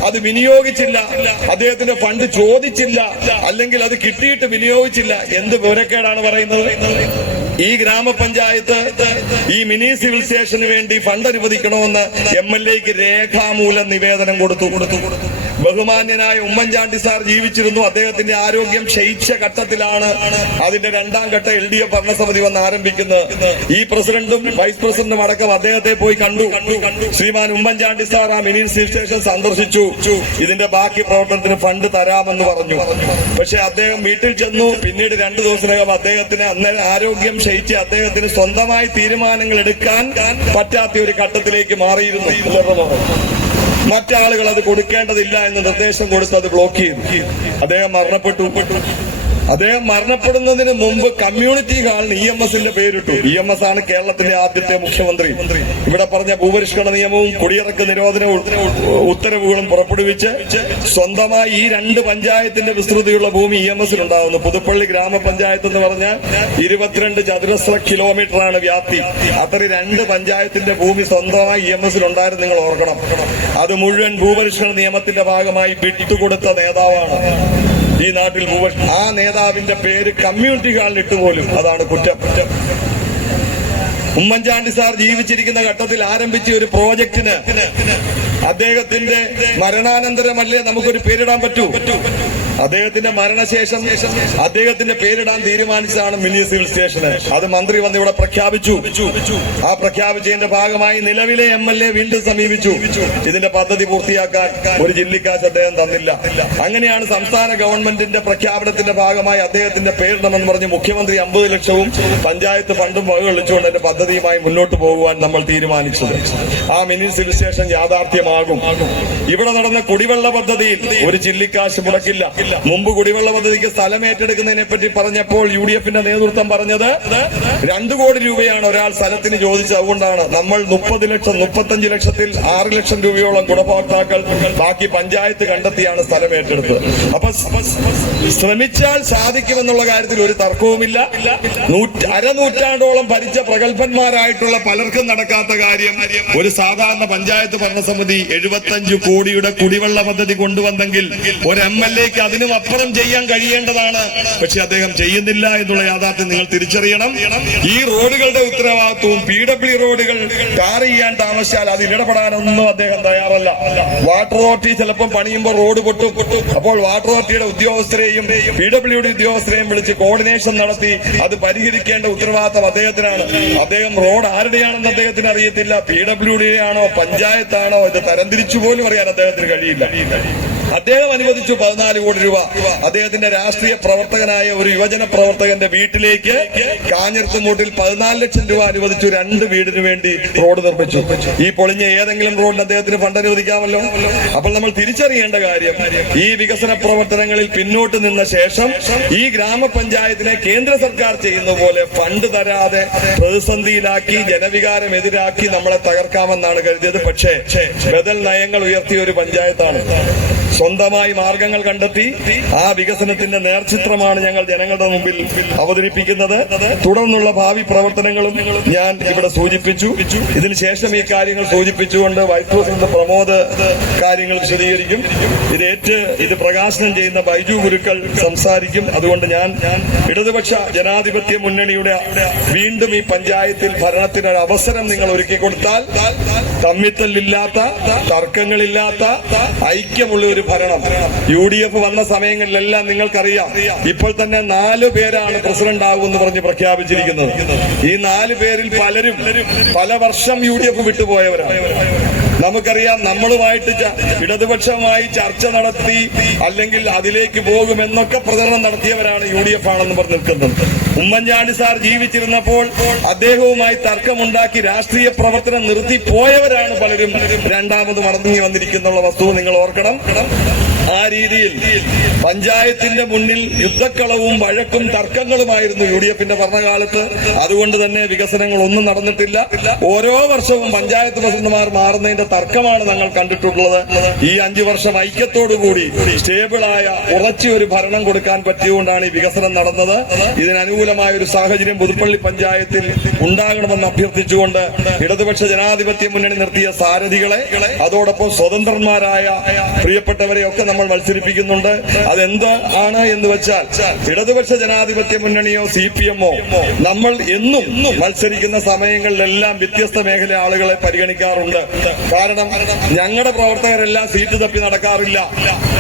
അത് വിനിയോഗിച്ചില്ല, അദ്ദേഹത്തിന്റെ ഫണ്ട് ചോദിച്ചില്ല, അല്ലെങ്കിൽ അത് കിട്ടിയിട്ട് വിനിയോഗിച്ചില്ല. എന്ത് വിവരക്കേടാണ് പറയുന്നത്? ഈ ഗ്രാമപഞ്ചായത്ത് ഈ മിനി സിവിൽ സ്റ്റേഷന് വേണ്ടി ഫണ്ട് അനുവദിക്കണമെന്ന് MLAക്ക് രേഖാമൂലം നിവേദനം കൊടുത്തു. ബഹുമാന്യനായ ഉമ്മൻചാണ്ടി സാർ ജീവിച്ചിരുന്നു. അദ്ദേഹത്തിന്റെ ആരോഗ്യം ക്ഷയിച്ച ഘട്ടത്തിലാണ് അതിന്റെ 2ാം ഘട്ട LDF ഭരണസമിതി വന്ന് ആരംഭിക്കുന്നത്. ഈ പ്രസിഡന്റും വൈസ് പ്രസിഡന്റും അടക്കം അദ്ദേഹത്തെ പോയി കണ്ടു. ശ്രീമാൻ ഉമ്മൻചാണ്ടി സാർ ആ മിനി സിവിൽ സ്റ്റേഷൻ സന്ദർശിച്ചു. ഇതിന്റെ ബാക്കി പ്രവർത്തനത്തിന് ഫണ്ട് തരാമെന്ന് പറഞ്ഞു. പക്ഷെ അദ്ദേഹം വീട്ടിൽ ചെന്നു. പിന്നീട് 2 ദിവസത്തിനകം അദ്ദേഹത്തിന് അന്നേരം ആരോഗ്യം ക്ഷയിച്ച് അദ്ദേഹത്തിന് സ്വന്തമായി തീരുമാനങ്ങൾ എടുക്കാൻ പറ്റാത്ത ഒരു ഘട്ടത്തിലേക്ക് മാറിയിരുന്നു. മറ്റാളുകൾ അത് കൊടുക്കേണ്ടതില്ല എന്ന് നിർദ്ദേശം കൊടുത്ത് അത് ബ്ലോക്ക് ചെയ്തു. അദ്ദേഹം മരണപ്പെട്ടു. അദ്ദേഹം മരണപ്പെടുന്നതിന് മുമ്പ് കമ്മ്യൂണിറ്റി ഹാളിന് EMSന്റെ പേരിട്ടു. EMS ആണ് കേരളത്തിന്റെ ആദ്യത്തെ മുഖ്യമന്ത്രി. ഇവിടെ പറഞ്ഞ ഭൂപരിഷ്കരണ നിയമവും കുടിയിറക്ക് നിരോധന ഉത്തരവുകളും പുറപ്പെടുവിച്ച് സ്വന്തമായി ഈ 2 പഞ്ചായത്തിന്റെ വിസ്തൃതിയുള്ള ഭൂമി EMSനുണ്ടാവുന്നു. പുതുപ്പള്ളി ഗ്രാമപഞ്ചായത്ത് എന്ന് പറഞ്ഞാൽ 22 ചതുരശ്ര കിലോമീറ്ററാണ് വ്യാപ്തി. അത്ര 2 പഞ്ചായത്തിന്റെ ഭൂമി സ്വന്തമായി EMSനുണ്ടായിരുന്നു. നിങ്ങൾ ഓർക്കണം, അത് മുഴുവൻ ഭൂപരിഷ്കരണ നിയമത്തിന്റെ ഭാഗമായി വിട്ടുകൊടുത്ത നേതാവാണ് ഈ നാട്ടിൽ. ആ നേതാവിന്റെ പേര് കമ്മ്യൂണിറ്റി ഹാളിൽ ഇട്ടുപോലും അതാണ് കുറ്റം. ഉമ്മൻചാണ്ടി സാർ ജീവിച്ചിരിക്കുന്ന ഘട്ടത്തിൽ ആരംഭിച്ച ഒരു പ്രോജക്റ്റിന് അദ്ദേഹത്തിന്റെ മരണാനന്തരമല്ലേ നമുക്കൊരു പേരിടാൻ പറ്റൂ. അദ്ദേഹത്തിന്റെ മരണശേഷം അദ്ദേഹത്തിന്റെ പേരിടാൻ തീരുമാനിച്ചതാണ് മിനി സിവിൽ സ്റ്റേഷന്. അത് മന്ത്രി വന്ന് ഇവിടെ പ്രഖ്യാപിച്ചു. ആ പ്രഖ്യാപിച്ചതിന്റെ ഭാഗമായി നിലവിലെ MLA വീണ്ടും സമീപിച്ചു. ഇതിന്റെ പദ്ധതി പൂർത്തിയാക്കാൻ ഒരു ജില്ലിക്കാശ് അദ്ദേഹം തന്നില്ല. അങ്ങനെയാണ് സംസ്ഥാന ഗവൺമെന്റിന്റെ പ്രഖ്യാപനത്തിന്റെ ഭാഗമായി അദ്ദേഹത്തിന്റെ പേരിടണമെന്ന് പറഞ്ഞ് മുഖ്യമന്ത്രി 50 ലക്ഷവും പഞ്ചായത്ത് ഫണ്ടും വകകളിച്ചുകൊണ്ട് എന്റെ പദ്ധതിയുമായി മുന്നോട്ട് പോകുവാൻ നമ്മൾ തീരുമാനിച്ചത്. ആ മിനി സിവിൽ സ്റ്റേഷൻ യാഥാർത്ഥ്യമാകും. ഇവിടെ നടന്ന കുടിവെള്ള പദ്ധതിയിൽ ഒരു ജില്ലിക്കാശ് മുടക്കില്ല. മുമ്പ് കുടിവെള്ള പദ്ധതിക്ക് സ്ഥലം ഏറ്റെടുക്കുന്നതിനെ പറ്റി പറഞ്ഞപ്പോൾ UDFന്റെ നേതൃത്വം പറഞ്ഞത് 2 കോടി രൂപയാണ് ഒരാൾ സ്ഥലത്തിന് ചോദിച്ചത്. അതുകൊണ്ടാണ് നമ്മൾ 35 ലക്ഷത്തിൽ 6 ലക്ഷം രൂപയോളം ഗുണഭോക്താക്കൾ ബാക്കി പഞ്ചായത്ത് കണ്ടെത്തിയാണ് സ്ഥലം ഏറ്റെടുത്തത്. അപ്പൊ ശ്രമിച്ചാൽ സാധിക്കുമെന്നുള്ള കാര്യത്തിൽ ഒരു തർക്കവുമില്ല. അരനൂറ്റാണ്ടോളം ഭരിച്ച പ്രഗത്ഭന്മാരായിട്ടുള്ള പലർക്കും നടക്കാത്ത കാര്യം ഒരു സാധാരണ പഞ്ചായത്ത് ഭരണസമിതി 75 കോടിയുടെ കുടിവെള്ള പദ്ധതി കൊണ്ടുവന്നെങ്കിൽ ഒരു MLAക്ക് അതിനും അപ്പുറം ചെയ്യാൻ കഴിയേണ്ടതാണ്. പക്ഷെ അദ്ദേഹം ചെയ്യുന്നില്ല എന്നുള്ള യാഥാർത്ഥ്യം നിങ്ങൾ തിരിച്ചറിയണം. ഈ റോഡുകളുടെ ഉത്തരവാദിത്വവും PW റോഡുകൾ ടാർ ചെയ്യാൻ താമസിച്ചാൽ അതിൽ ഇടപെടാനൊന്നും അദ്ദേഹം തയ്യാറല്ല. വാട്ടർ അതോറിറ്റി ചിലപ്പോൾ പണിയുമ്പോൾ റോഡ് പൊട്ടും. അപ്പോൾ വാട്ടർ അതോറിറ്റിയുടെ ഉദ്യോഗസ്ഥരെയും PWD ഉദ്യോഗസ്ഥരെയും വിളിച്ച് കോർഡിനേഷൻ നടത്തി അത് പരിഹരിക്കേണ്ട ഉത്തരവാദിത്തം അദ്ദേഹത്തിനാണ്. അദ്ദേഹം റോഡ് ആരുടെയാണെന്ന് അദ്ദേഹത്തിന് അറിയത്തില്ല. PWD ആണോ പഞ്ചായത്താണോ ഇത് തരംതിരിച്ചു പോലും അറിയാൻ അദ്ദേഹത്തിന് കഴിയില്ല. അദ്ദേഹം അനുവദിച്ചു 14 കോടി രൂപ. അദ്ദേഹത്തിന്റെ രാഷ്ട്രീയ പ്രവർത്തകനായ ഒരു യുവജന പ്രവർത്തകന്റെ വീട്ടിലേക്ക് കാഞ്ഞിരത്തുമൂട്ടിൽ 14 ലക്ഷം രൂപ അനുവദിച്ചു. 2 വീടിന് വേണ്ടി റോഡ് നിർമ്മിച്ചു. ഈ പൊളിഞ്ഞ ഏതെങ്കിലും റോഡിന് അദ്ദേഹത്തിന് ഫണ്ട് അനുവദിക്കാമല്ലോ. അപ്പോൾ നമ്മൾ തിരിച്ചറിയേണ്ട കാര്യം, ഈ വികസന പ്രവർത്തനങ്ങളിൽ പിന്നോട്ട് നിന്ന ശേഷം ഈ ഗ്രാമപഞ്ചായത്തിനെ കേന്ദ്ര സർക്കാർ ചെയ്യുന്ന പോലെ ഫണ്ട് തരാതെ പ്രതിസന്ധിയിലാക്കി ജനവികാരം എതിരാക്കി നമ്മളെ തകർക്കാമെന്നാണ് കരുതിയത്. പക്ഷേ ബദൽ നയങ്ങൾ ഉയർത്തിയ ഒരു പഞ്ചായത്താണ്. സ്വന്തമായി മാർഗങ്ങൾ കണ്ടെത്തി ആ വികസനത്തിന്റെ നേർചിത്രമാണ് ഞങ്ങൾ ജനങ്ങളുടെ മുമ്പിൽ അവതരിപ്പിക്കുന്നത്. തുടർന്നുള്ള ഭാവി പ്രവർത്തനങ്ങളും ഞാൻ ഇവിടെ സൂചിപ്പിച്ചു. ഇതിനുശേഷം ഈ കാര്യങ്ങൾ സൂചിപ്പിച്ചുകൊണ്ട് വൈസ് പ്രസിഡന്റ് പ്രമോദ് കാര്യങ്ങൾ വിശദീകരിക്കും. ഇത് പ്രകാശനം ചെയ്യുന്ന ബൈജു ഗുരുക്കൾ സംസാരിക്കും. അതുകൊണ്ട് ഞാൻ ഇടതുപക്ഷ ജനാധിപത്യ മുന്നണിയുടെ വീണ്ടും ഈ പഞ്ചായത്തിൽ ഭരണത്തിനൊരു അവസരം നിങ്ങൾ ഒരുക്കി കൊടുത്താൽ തമ്മിത്തല്ലില്ലാത്ത, തർക്കങ്ങളില്ലാത്ത, ഐക്യമുള്ള ഒരു ഭരണം. UDF വന്ന സമയങ്ങളിലെല്ലാം നിങ്ങൾക്കറിയാം. ഇപ്പോൾ തന്നെ 4 പേരാണ് പ്രസിഡന്റ് ആകുമെന്ന് പറഞ്ഞ് പ്രഖ്യാപിച്ചിരിക്കുന്നത്. ഈ 4 പേരിൽ പലരും പല വർഷം UDF വിട്ടുപോയവരാണ്. നമുക്കറിയാം, നമ്മളുമായിട്ട് ഇടതുപക്ഷമായി ചർച്ച നടത്തി അല്ലെങ്കിൽ അതിലേക്ക് പോകുമെന്നൊക്കെ പ്രചരണം നടത്തിയവരാണ് UDF ആണെന്ന് പറഞ്ഞ് നിൽക്കുന്നത്. ഉമ്മൻചാണ്ടി സാർ ജീവിച്ചിരുന്നപ്പോൾ അദ്ദേഹവുമായി തർക്കമുണ്ടാക്കി രാഷ്ട്രീയ പ്രവർത്തനം നിർത്തിപ്പോയവരാണ് പലരും രണ്ടാമത് മടങ്ങി വന്നിരിക്കുന്നുള്ള വസ്തുത നിങ്ങൾ ഓർക്കണം. ആ രീതിയിൽ പഞ്ചായത്തിന്റെ മുന്നിൽ യുദ്ധക്കളവും വഴക്കും തർക്കങ്ങളുമായിരുന്നു UDFന്റെ ഭരണകാലത്ത്. അതുകൊണ്ട് തന്നെ വികസനങ്ങളൊന്നും നടന്നിട്ടില്ല. ഓരോ വർഷവും പഞ്ചായത്ത് പ്രസിഡന്റുമാർ മാറുന്നതിന്റെ തർക്കമാണ് ഞങ്ങൾ കണ്ടിട്ടുള്ളത്. ഈ 5 വർഷം ഐക്യത്തോടുകൂടി സ്റ്റേബിളായ ഉറച്ച ഒരു ഭരണം കൊടുക്കാൻ പറ്റിയുകൊണ്ടാണ് ഈ വികസനം നടന്നത്. ഇതിനനുകൂലമായ ഒരു സാഹചര്യം പുതുപ്പള്ളി പഞ്ചായത്തിൽ ഉണ്ടാകണമെന്ന് അഭ്യർത്ഥിച്ചുകൊണ്ട് ഇടതുപക്ഷ ജനാധിപത്യ മുന്നണി നിർത്തിയ സാരഥികളെ, അതോടൊപ്പം സ്വതന്ത്രന്മാരായ പ്രിയപ്പെട്ടവരെ ഒക്കെ നമ്മൾ മത്സരിപ്പിക്കുന്നുണ്ട്. അതെന്ത് ആണ് എന്ന് വെച്ചാൽ, ഇടതുപക്ഷ ജനാധിപത്യ മുന്നണിയോ CPM-ഓ നമ്മൾ എന്നും മത്സരിക്കുന്ന സമയങ്ങളിലെല്ലാം വ്യത്യസ്ത മേഖല ആളുകളെ പരിഗണിക്കാറുണ്ട്. കാരണം ഞങ്ങളുടെ പ്രവർത്തകരെല്ലാം സീറ്റ് തപ്പി നടക്കാറില്ല.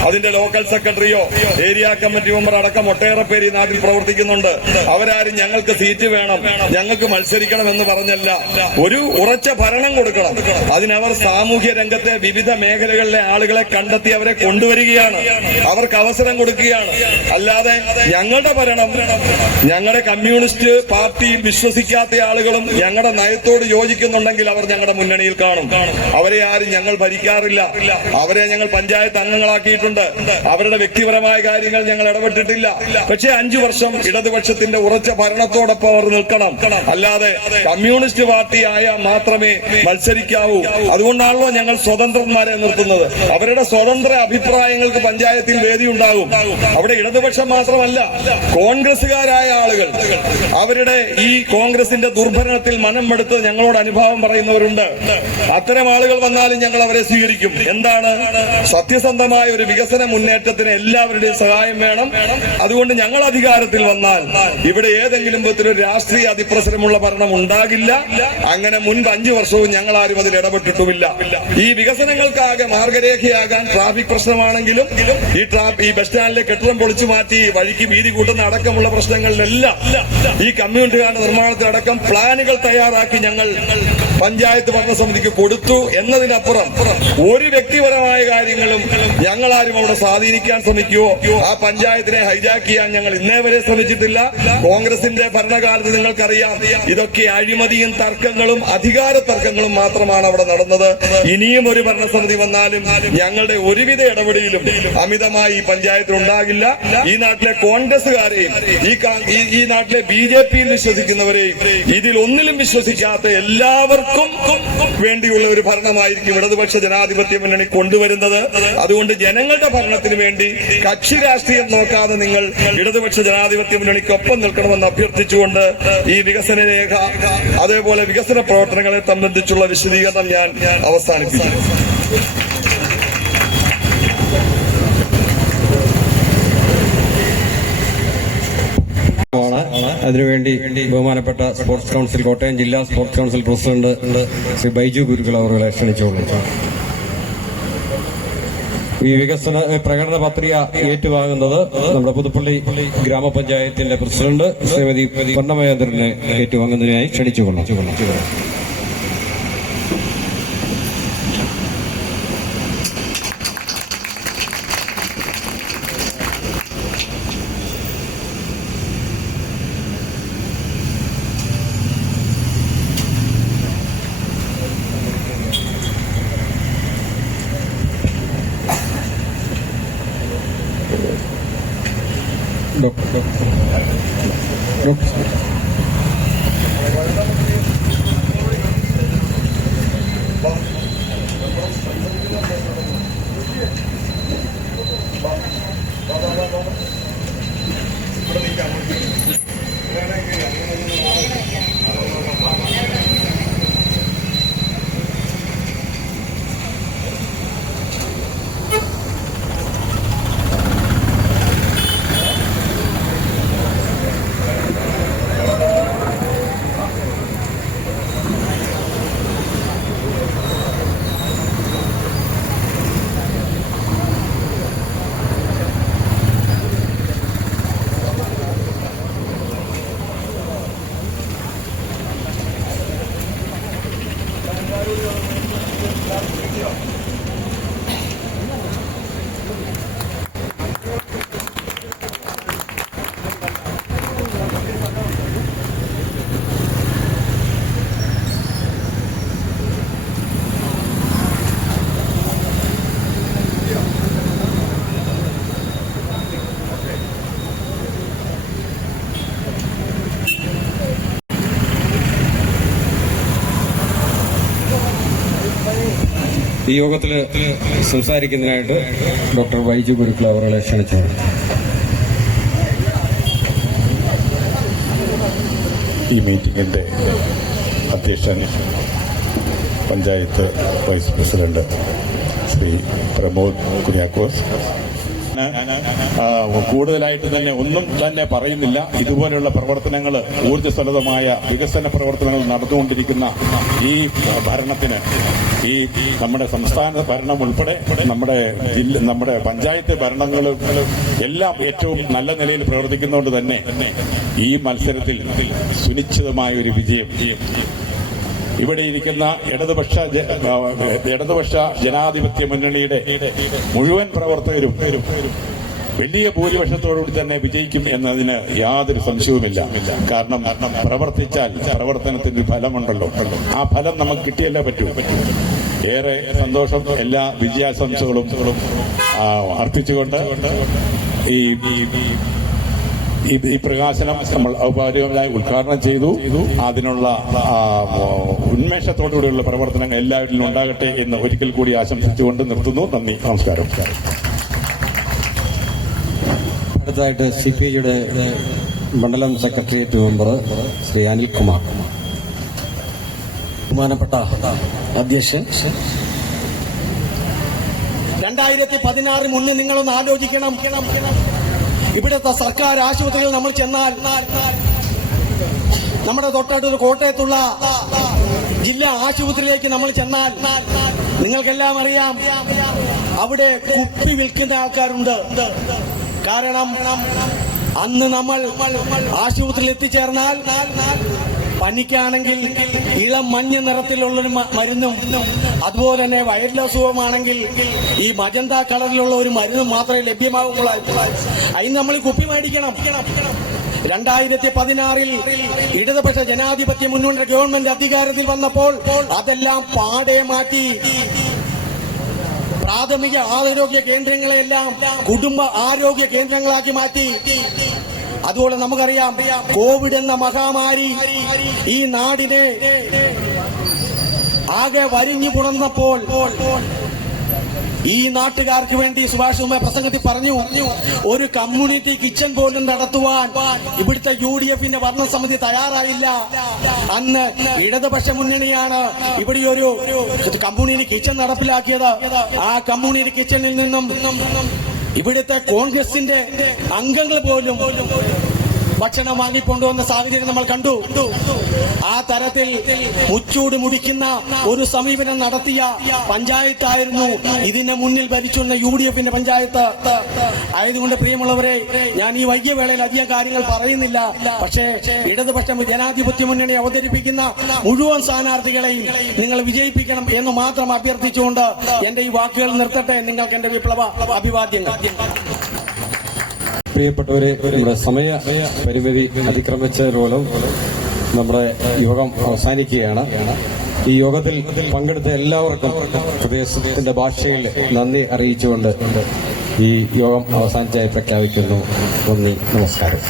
അതിന്റെ ലോക്കൽ സെക്രട്ടറിയോ ഏരിയ കമ്മിറ്റി മെമ്പർ അടക്കം ഒട്ടേറെ പേര് ഈ നാട്ടിൽ പ്രവർത്തിക്കുന്നുണ്ട്. അവരാരും ഞങ്ങൾക്ക് സീറ്റ് വേണം, ഞങ്ങൾക്ക് മത്സരിക്കണം എന്ന് പറഞ്ഞല്ല. ഒരു ഉറച്ച ഭരണം കൊടുക്കണം. അതിനവർ സാമൂഹ്യ രംഗത്തെ വിവിധ മേഖലകളിലെ ആളുകളെ കണ്ടെത്തി അവരെ കൊണ്ടുവരികയാണ്, അവർക്ക് അവസരം കൊടുക്കുകയാണ്. അല്ലാതെ ഞങ്ങളുടെ ഭരണം ഞങ്ങളുടെ കമ്മ്യൂണിസ്റ്റ് പാർട്ടിയിൽ വിശ്വസിക്കാത്ത ആളുകളും ഞങ്ങളുടെ നയത്തോട് യോജിക്കുന്നുണ്ടെങ്കിൽ അവർ ഞങ്ങളുടെ മുന്നണിയിൽ കാണും. അവരെ ആരും ഞങ്ങൾ ഭരിക്കാറില്ല. അവരെ ഞങ്ങൾ പഞ്ചായത്ത് അംഗങ്ങളാക്കിയിട്ടുണ്ട്. അവരുടെ വ്യക്തിപരമായ കാര്യങ്ങൾ ഞങ്ങൾ ഇടപെട്ടിട്ടില്ല. പക്ഷേ 5 വർഷം ഇടതുപക്ഷത്തിന്റെ ഉറച്ച ഭരണത്തോടൊപ്പം അവർ നിൽക്കണം. അല്ലാതെ കമ്മ്യൂണിസ്റ്റ് പാർട്ടി ആയാൽ മാത്രമേ മത്സരിക്കാവൂ. അതുകൊണ്ടാണല്ലോ ഞങ്ങൾ സ്വതന്ത്രന്മാരെ നിർത്തുന്നത്. അവരുടെ സ്വതന്ത്ര അഭിപ്രായങ്ങൾ അഭിപ്രായങ്ങൾക്ക് പഞ്ചായത്തിൽ വേദി ഉണ്ടാകും. അവിടെ ഇടതുപക്ഷം മാത്രമല്ല, കോൺഗ്രസുകാരായ ആളുകൾ അവരുടെ ഈ കോൺഗ്രസിന്റെ ദുർഭരണത്തിൽ മനം മടുത്ത് ഞങ്ങളോട് അനുഭാവം പറയുന്നവരുണ്ട്. അത്തരം ആളുകൾ വന്നാലും ഞങ്ങൾ അവരെ സ്വീകരിക്കും. എന്താണ്? സത്യസന്ധമായ ഒരു വികസന മുന്നേറ്റത്തിന് എല്ലാവരുടെയും സഹായം വേണം. അതുകൊണ്ട് ഞങ്ങൾ അധികാരത്തിൽ വന്നാൽ ഇവിടെ ഏതെങ്കിലും വിധത്തിലൊരു രാഷ്ട്രീയ അതിപ്രസരമുള്ള ഭരണം ഉണ്ടാകില്ല. അങ്ങനെ മുൻപ് 5 വർഷവും ഞങ്ങൾ ആരും അതിൽ ഇടപെട്ടിട്ടുമില്ല. ഈ വികസനങ്ങൾക്കാകെ മാർഗരേഖയാകാൻ ട്രാഫിക് പ്രശ്നമാണെങ്കിലും ഈ ബസ് സ്റ്റാൻഡിലെ കെട്ടിടം പൊളിച്ചു മാറ്റി വഴിക്ക് വീതി കൂട്ടുന്ന അടക്കമുള്ള പ്രശ്നങ്ങളിലെല്ലാം ഈ കമ്മ്യൂണിറ്റികളുടെ നിർമ്മാണത്തിനടക്കം പ്ലാനുകൾ തയ്യാറാക്കി ഞങ്ങൾ പഞ്ചായത്ത് ഭരണസമിതിക്ക് കൊടുത്തു എന്നതിനപ്പുറം ഒരു വ്യക്തിപരമായ കാര്യങ്ങളും ഞങ്ങളാരും അവിടെ സ്വാധീനിക്കാൻ ശ്രമിക്കുകയോ ആ പഞ്ചായത്തിനെ ഹൈജാക്ക് ചെയ്യാൻ ഞങ്ങൾ ഇന്നേ വരെ ശ്രമിച്ചിട്ടില്ല. കോൺഗ്രസിന്റെ ഭരണകാലത്ത് നിങ്ങൾക്കറിയാം, ഇതൊക്കെ അഴിമതിയും തർക്കങ്ങളും അധികാര തർക്കങ്ങളും മാത്രമാണ് അവിടെ നടന്നത്. ഇനിയും ഒരു ഭരണസമിതി വന്നാലും ഞങ്ങളുടെ ഒരുവിധ ഇടപെടലും അമിതമായി ഈ പഞ്ചായത്തിൽ ഉണ്ടാകില്ല. ഈ നാട്ടിലെ കോൺഗ്രസുകാരെയും ഈ നാട്ടിലെ BJPയിൽ വിശ്വസിക്കുന്നവരെയും ഇതിൽ ഒന്നിലും വിശ്വസിക്കാത്ത എല്ലാവർക്കും വേണ്ടിയുള്ള ഒരു ഭരണമായിരിക്കും ഇടതുപക്ഷ ജനാധിപത്യ മുന്നണി കൊണ്ടുവരുന്നത്. അതുകൊണ്ട് ജനങ്ങളുടെ ഭരണത്തിന് വേണ്ടി കക്ഷി രാഷ്ട്രീയം നോക്കാതെ നിങ്ങൾ ഇടതുപക്ഷ ജനാധിപത്യ മുന്നണിക്കൊപ്പം നിൽക്കണമെന്ന് അഭ്യർത്ഥിച്ചുകൊണ്ട് ഈ വികസന രേഖ അതേപോലെ വികസന പ്രവർത്തനങ്ങളെ സംബന്ധിച്ചുള്ള വിശദീകരണം ഞാൻ അവസാനിപ്പിക്കുന്നു. അതിനുവേണ്ടി ബഹുമാനപ്പെട്ട സ്പോർട്സ് കൌൺസിൽ കോട്ടയം ജില്ലാ sports council president Shri Baiju Gurukkal അവരെ ക്ഷണിച്ചോളൂ. ഈ വികസന പ്രകടന പത്രിക ഏറ്റുവാങ്ങുന്നത് നമ്മുടെ പുതുപ്പള്ളി ഗ്രാമപഞ്ചായത്തിന്റെ പ്രസിഡന്റ് ശ്രീമതി പൊന്നമേന്ദ്രനെ ഏറ്റുവാങ്ങുന്നതിനായി ക്ഷണിച്ചുകൊള്ളാം. ഈ യോഗത്തിൽ സംസാരിക്കുന്നതിനായിട്ട് ഡോക്ടർ ബൈജു ഗുരുക്കൾ അവരെ ക്ഷണിച്ചു. ഈ മീറ്റിംഗിന്റെ അധ്യക്ഷൻ പഞ്ചായത്ത് വൈസ് പ്രസിഡന്റ് ശ്രീ പ്രമോദ് കുര്യാക്കോസ്. കൂടുതലായിട്ട് തന്നെ ഒന്നും തന്നെ പറയുന്നില്ല. ഇതുപോലെയുള്ള പ്രവർത്തനങ്ങൾ, ഊർജ്ജസ്വലതമായ വികസന പ്രവർത്തനങ്ങൾ നടന്നുകൊണ്ടിരിക്കുന്ന ഈ ഭരണത്തിന്, ഈ നമ്മുടെ സംസ്ഥാന ഭരണം ഉൾപ്പെടെ നമ്മുടെ പഞ്ചായത്ത് ഭരണങ്ങളും എല്ലാം ഏറ്റവും നല്ല നിലയിൽ പ്രവർത്തിക്കുന്നതുകൊണ്ട് തന്നെ ഈ മത്സരത്തിൽ സുനിശ്ചിതമായ ഒരു വിജയം ഇവിടെ ഇരിക്കുന്ന ഇടതുപക്ഷ ജനാധിപത്യ മുന്നണിയുടെ മുഴുവൻ പ്രവർത്തകരും വലിയ ഭൂരിപക്ഷത്തോടുകൂടി തന്നെ വിജയിക്കും എന്നതിന് യാതൊരു സംശയവുമില്ല. കാരണം പ്രവർത്തിച്ചാൽ പ്രവർത്തനത്തിന് ഫലമുണ്ടല്ലോ. ആ ഫലം നമുക്ക് കിട്ടിയല്ലേ പറ്റൂ. ഏറെ സന്തോഷം. എല്ലാ വിജയാശംസകളും അർപ്പിച്ചുകൊണ്ട് ഈ പ്രകാശനം നമ്മൾ ഔപചാരികമായി ഉദ്ഘാടനം ചെയ്തു. അതിനുള്ള ഉന്മേഷത്തോടുകൂടിയുള്ള പ്രവർത്തനങ്ങൾ എല്ലാവരിലും ഉണ്ടാകട്ടെ എന്ന് ഒരിക്കൽ കൂടി ആശംസിച്ചുകൊണ്ട് നിർത്തുന്നു. നന്ദി, നമസ്കാരം. അടുത്തതായിട്ട് CPIയുടെ മണ്ഡലം സെക്രട്ടേറിയറ്റ് മെമ്പർ ശ്രീ അനിൽകുമാർ. ബഹുമാനപ്പെട്ട അധ്യക്ഷൻ, 2016 മുന്നേ നിങ്ങളൊന്ന് ആലോചിക്കണം. ഇവിടുത്തെ സർക്കാർ ആശുപത്രികൾ നമ്മൾ ചെന്നാൽ, നമ്മുടെ തൊട്ടടുത്ത് കോട്ടയത്തുള്ള ജില്ലാ ആശുപത്രിയിലേക്ക് നമ്മൾ ചെന്നാൽ നിങ്ങൾക്കെല്ലാം അറിയാം, അവിടെ കുപ്പി വിൽക്കുന്ന ആൾക്കാരുണ്ട്. കാരണം അന്ന് നമ്മൾ ആശുപത്രിയിൽ എത്തിച്ചേർന്നാൽ പനിക്കാണെങ്കിൽ ഇളം മഞ്ഞ നിറത്തിലുള്ളൊരു മരുന്നും, അതുപോലെ തന്നെ വയറിലെ അസുഖമാണെങ്കിൽ ഈ മജന്ത കളറിലുള്ള ഒരു മരുന്നും മാത്രമേ ലഭ്യമാകുള്ളൂ. അതിന് നമ്മൾ കുപ്പി മേടിക്കണം. 2016 ഇടതുപക്ഷ ജനാധിപത്യ മുന്നോട്ട് ഗവൺമെന്റ് അധികാരത്തിൽ വന്നപ്പോൾ അതെല്ലാം പാടെ മാറ്റി പ്രാഥമിക ആരോഗ്യ കേന്ദ്രങ്ങളെല്ലാം കുടുംബ ആരോഗ്യ കേന്ദ്രങ്ങളാക്കി മാറ്റി. അതുപോലെ നമുക്കറിയാം, കോവിഡ് എന്ന മഹാമാരി ഈ നാടിനെ ആകെ വരിഞ്ഞു പുണർന്നപ്പോൾ ഈ നാട്ടുകാർക്ക് വേണ്ടി സുഭാഷ് ചന്ദ്ര പ്രസംഗത്തിൽ പറഞ്ഞു, ഒരു കമ്മ്യൂണിറ്റി കിച്ചൺ പോലും നടത്തുവാൻ ഇവിടുത്തെ UDFന്റെ ഭരണസമിതി തയ്യാറായില്ല. അന്ന് ഇടതുപക്ഷ മുന്നണിയാണ് ഇവിടെ ഒരു കമ്മ്യൂണിറ്റി കിച്ചൺ നടപ്പിലാക്കിയത്. ആ കമ്മ്യൂണിറ്റി കിച്ചണിൽ നിന്നും ഇവിടുത്തെ കോൺഗ്രസിന്റെ അംഗങ്ങൾ പോലും ഭക്ഷണം വാങ്ങിക്കൊണ്ടുവന്ന സാഹചര്യം നമ്മൾ കണ്ടു. ആ തരത്തിൽ മുച്ചൂട് മുടിക്കുന്ന ഒരു സമീപനം നടത്തിയ പഞ്ചായത്തായിരുന്നു ഇതിന് മുന്നിൽ ഭരിച്ചുവന്ന UDFന്റെ പഞ്ചായത്ത് ആയതുകൊണ്ട് പ്രിയമുള്ളവരെ, ഞാൻ ഈ വൈകിയ വേളയിൽ അധികം കാര്യങ്ങൾ പറയുന്നില്ല. പക്ഷേ ഇടതുപക്ഷ ജനാധിപത്യ മുന്നണി അവതരിപ്പിക്കുന്ന മുഴുവൻ സ്ഥാനാർത്ഥികളെയും നിങ്ങൾ വിജയിപ്പിക്കണം എന്ന് മാത്രം അഭ്യർത്ഥിച്ചുകൊണ്ട് എന്റെ ഈ വാക്കുകൾ നിർത്തട്ടെ. നിങ്ങൾക്ക് എന്റെ വിപ്ലവ അഭിവാദ്യങ്ങൾ. പ്രിയപ്പെട്ടവരെ, നമ്മുടെ സമയ പരിമിതി അതിക്രമിച്ചതിലൂടെ നമ്മുടെ യോഗം അവസാനിക്കുകയാണ്. ഈ യോഗത്തിൽ പങ്കെടുത്ത എല്ലാവർക്കും പ്രദേശത്തിന്റെ ഭാഷയിൽ നന്ദി അറിയിച്ചുകൊണ്ട് ഈ യോഗം അവസാനിച്ചായി പ്രഖ്യാപിക്കുന്നു. നന്ദി, നമസ്കാരം.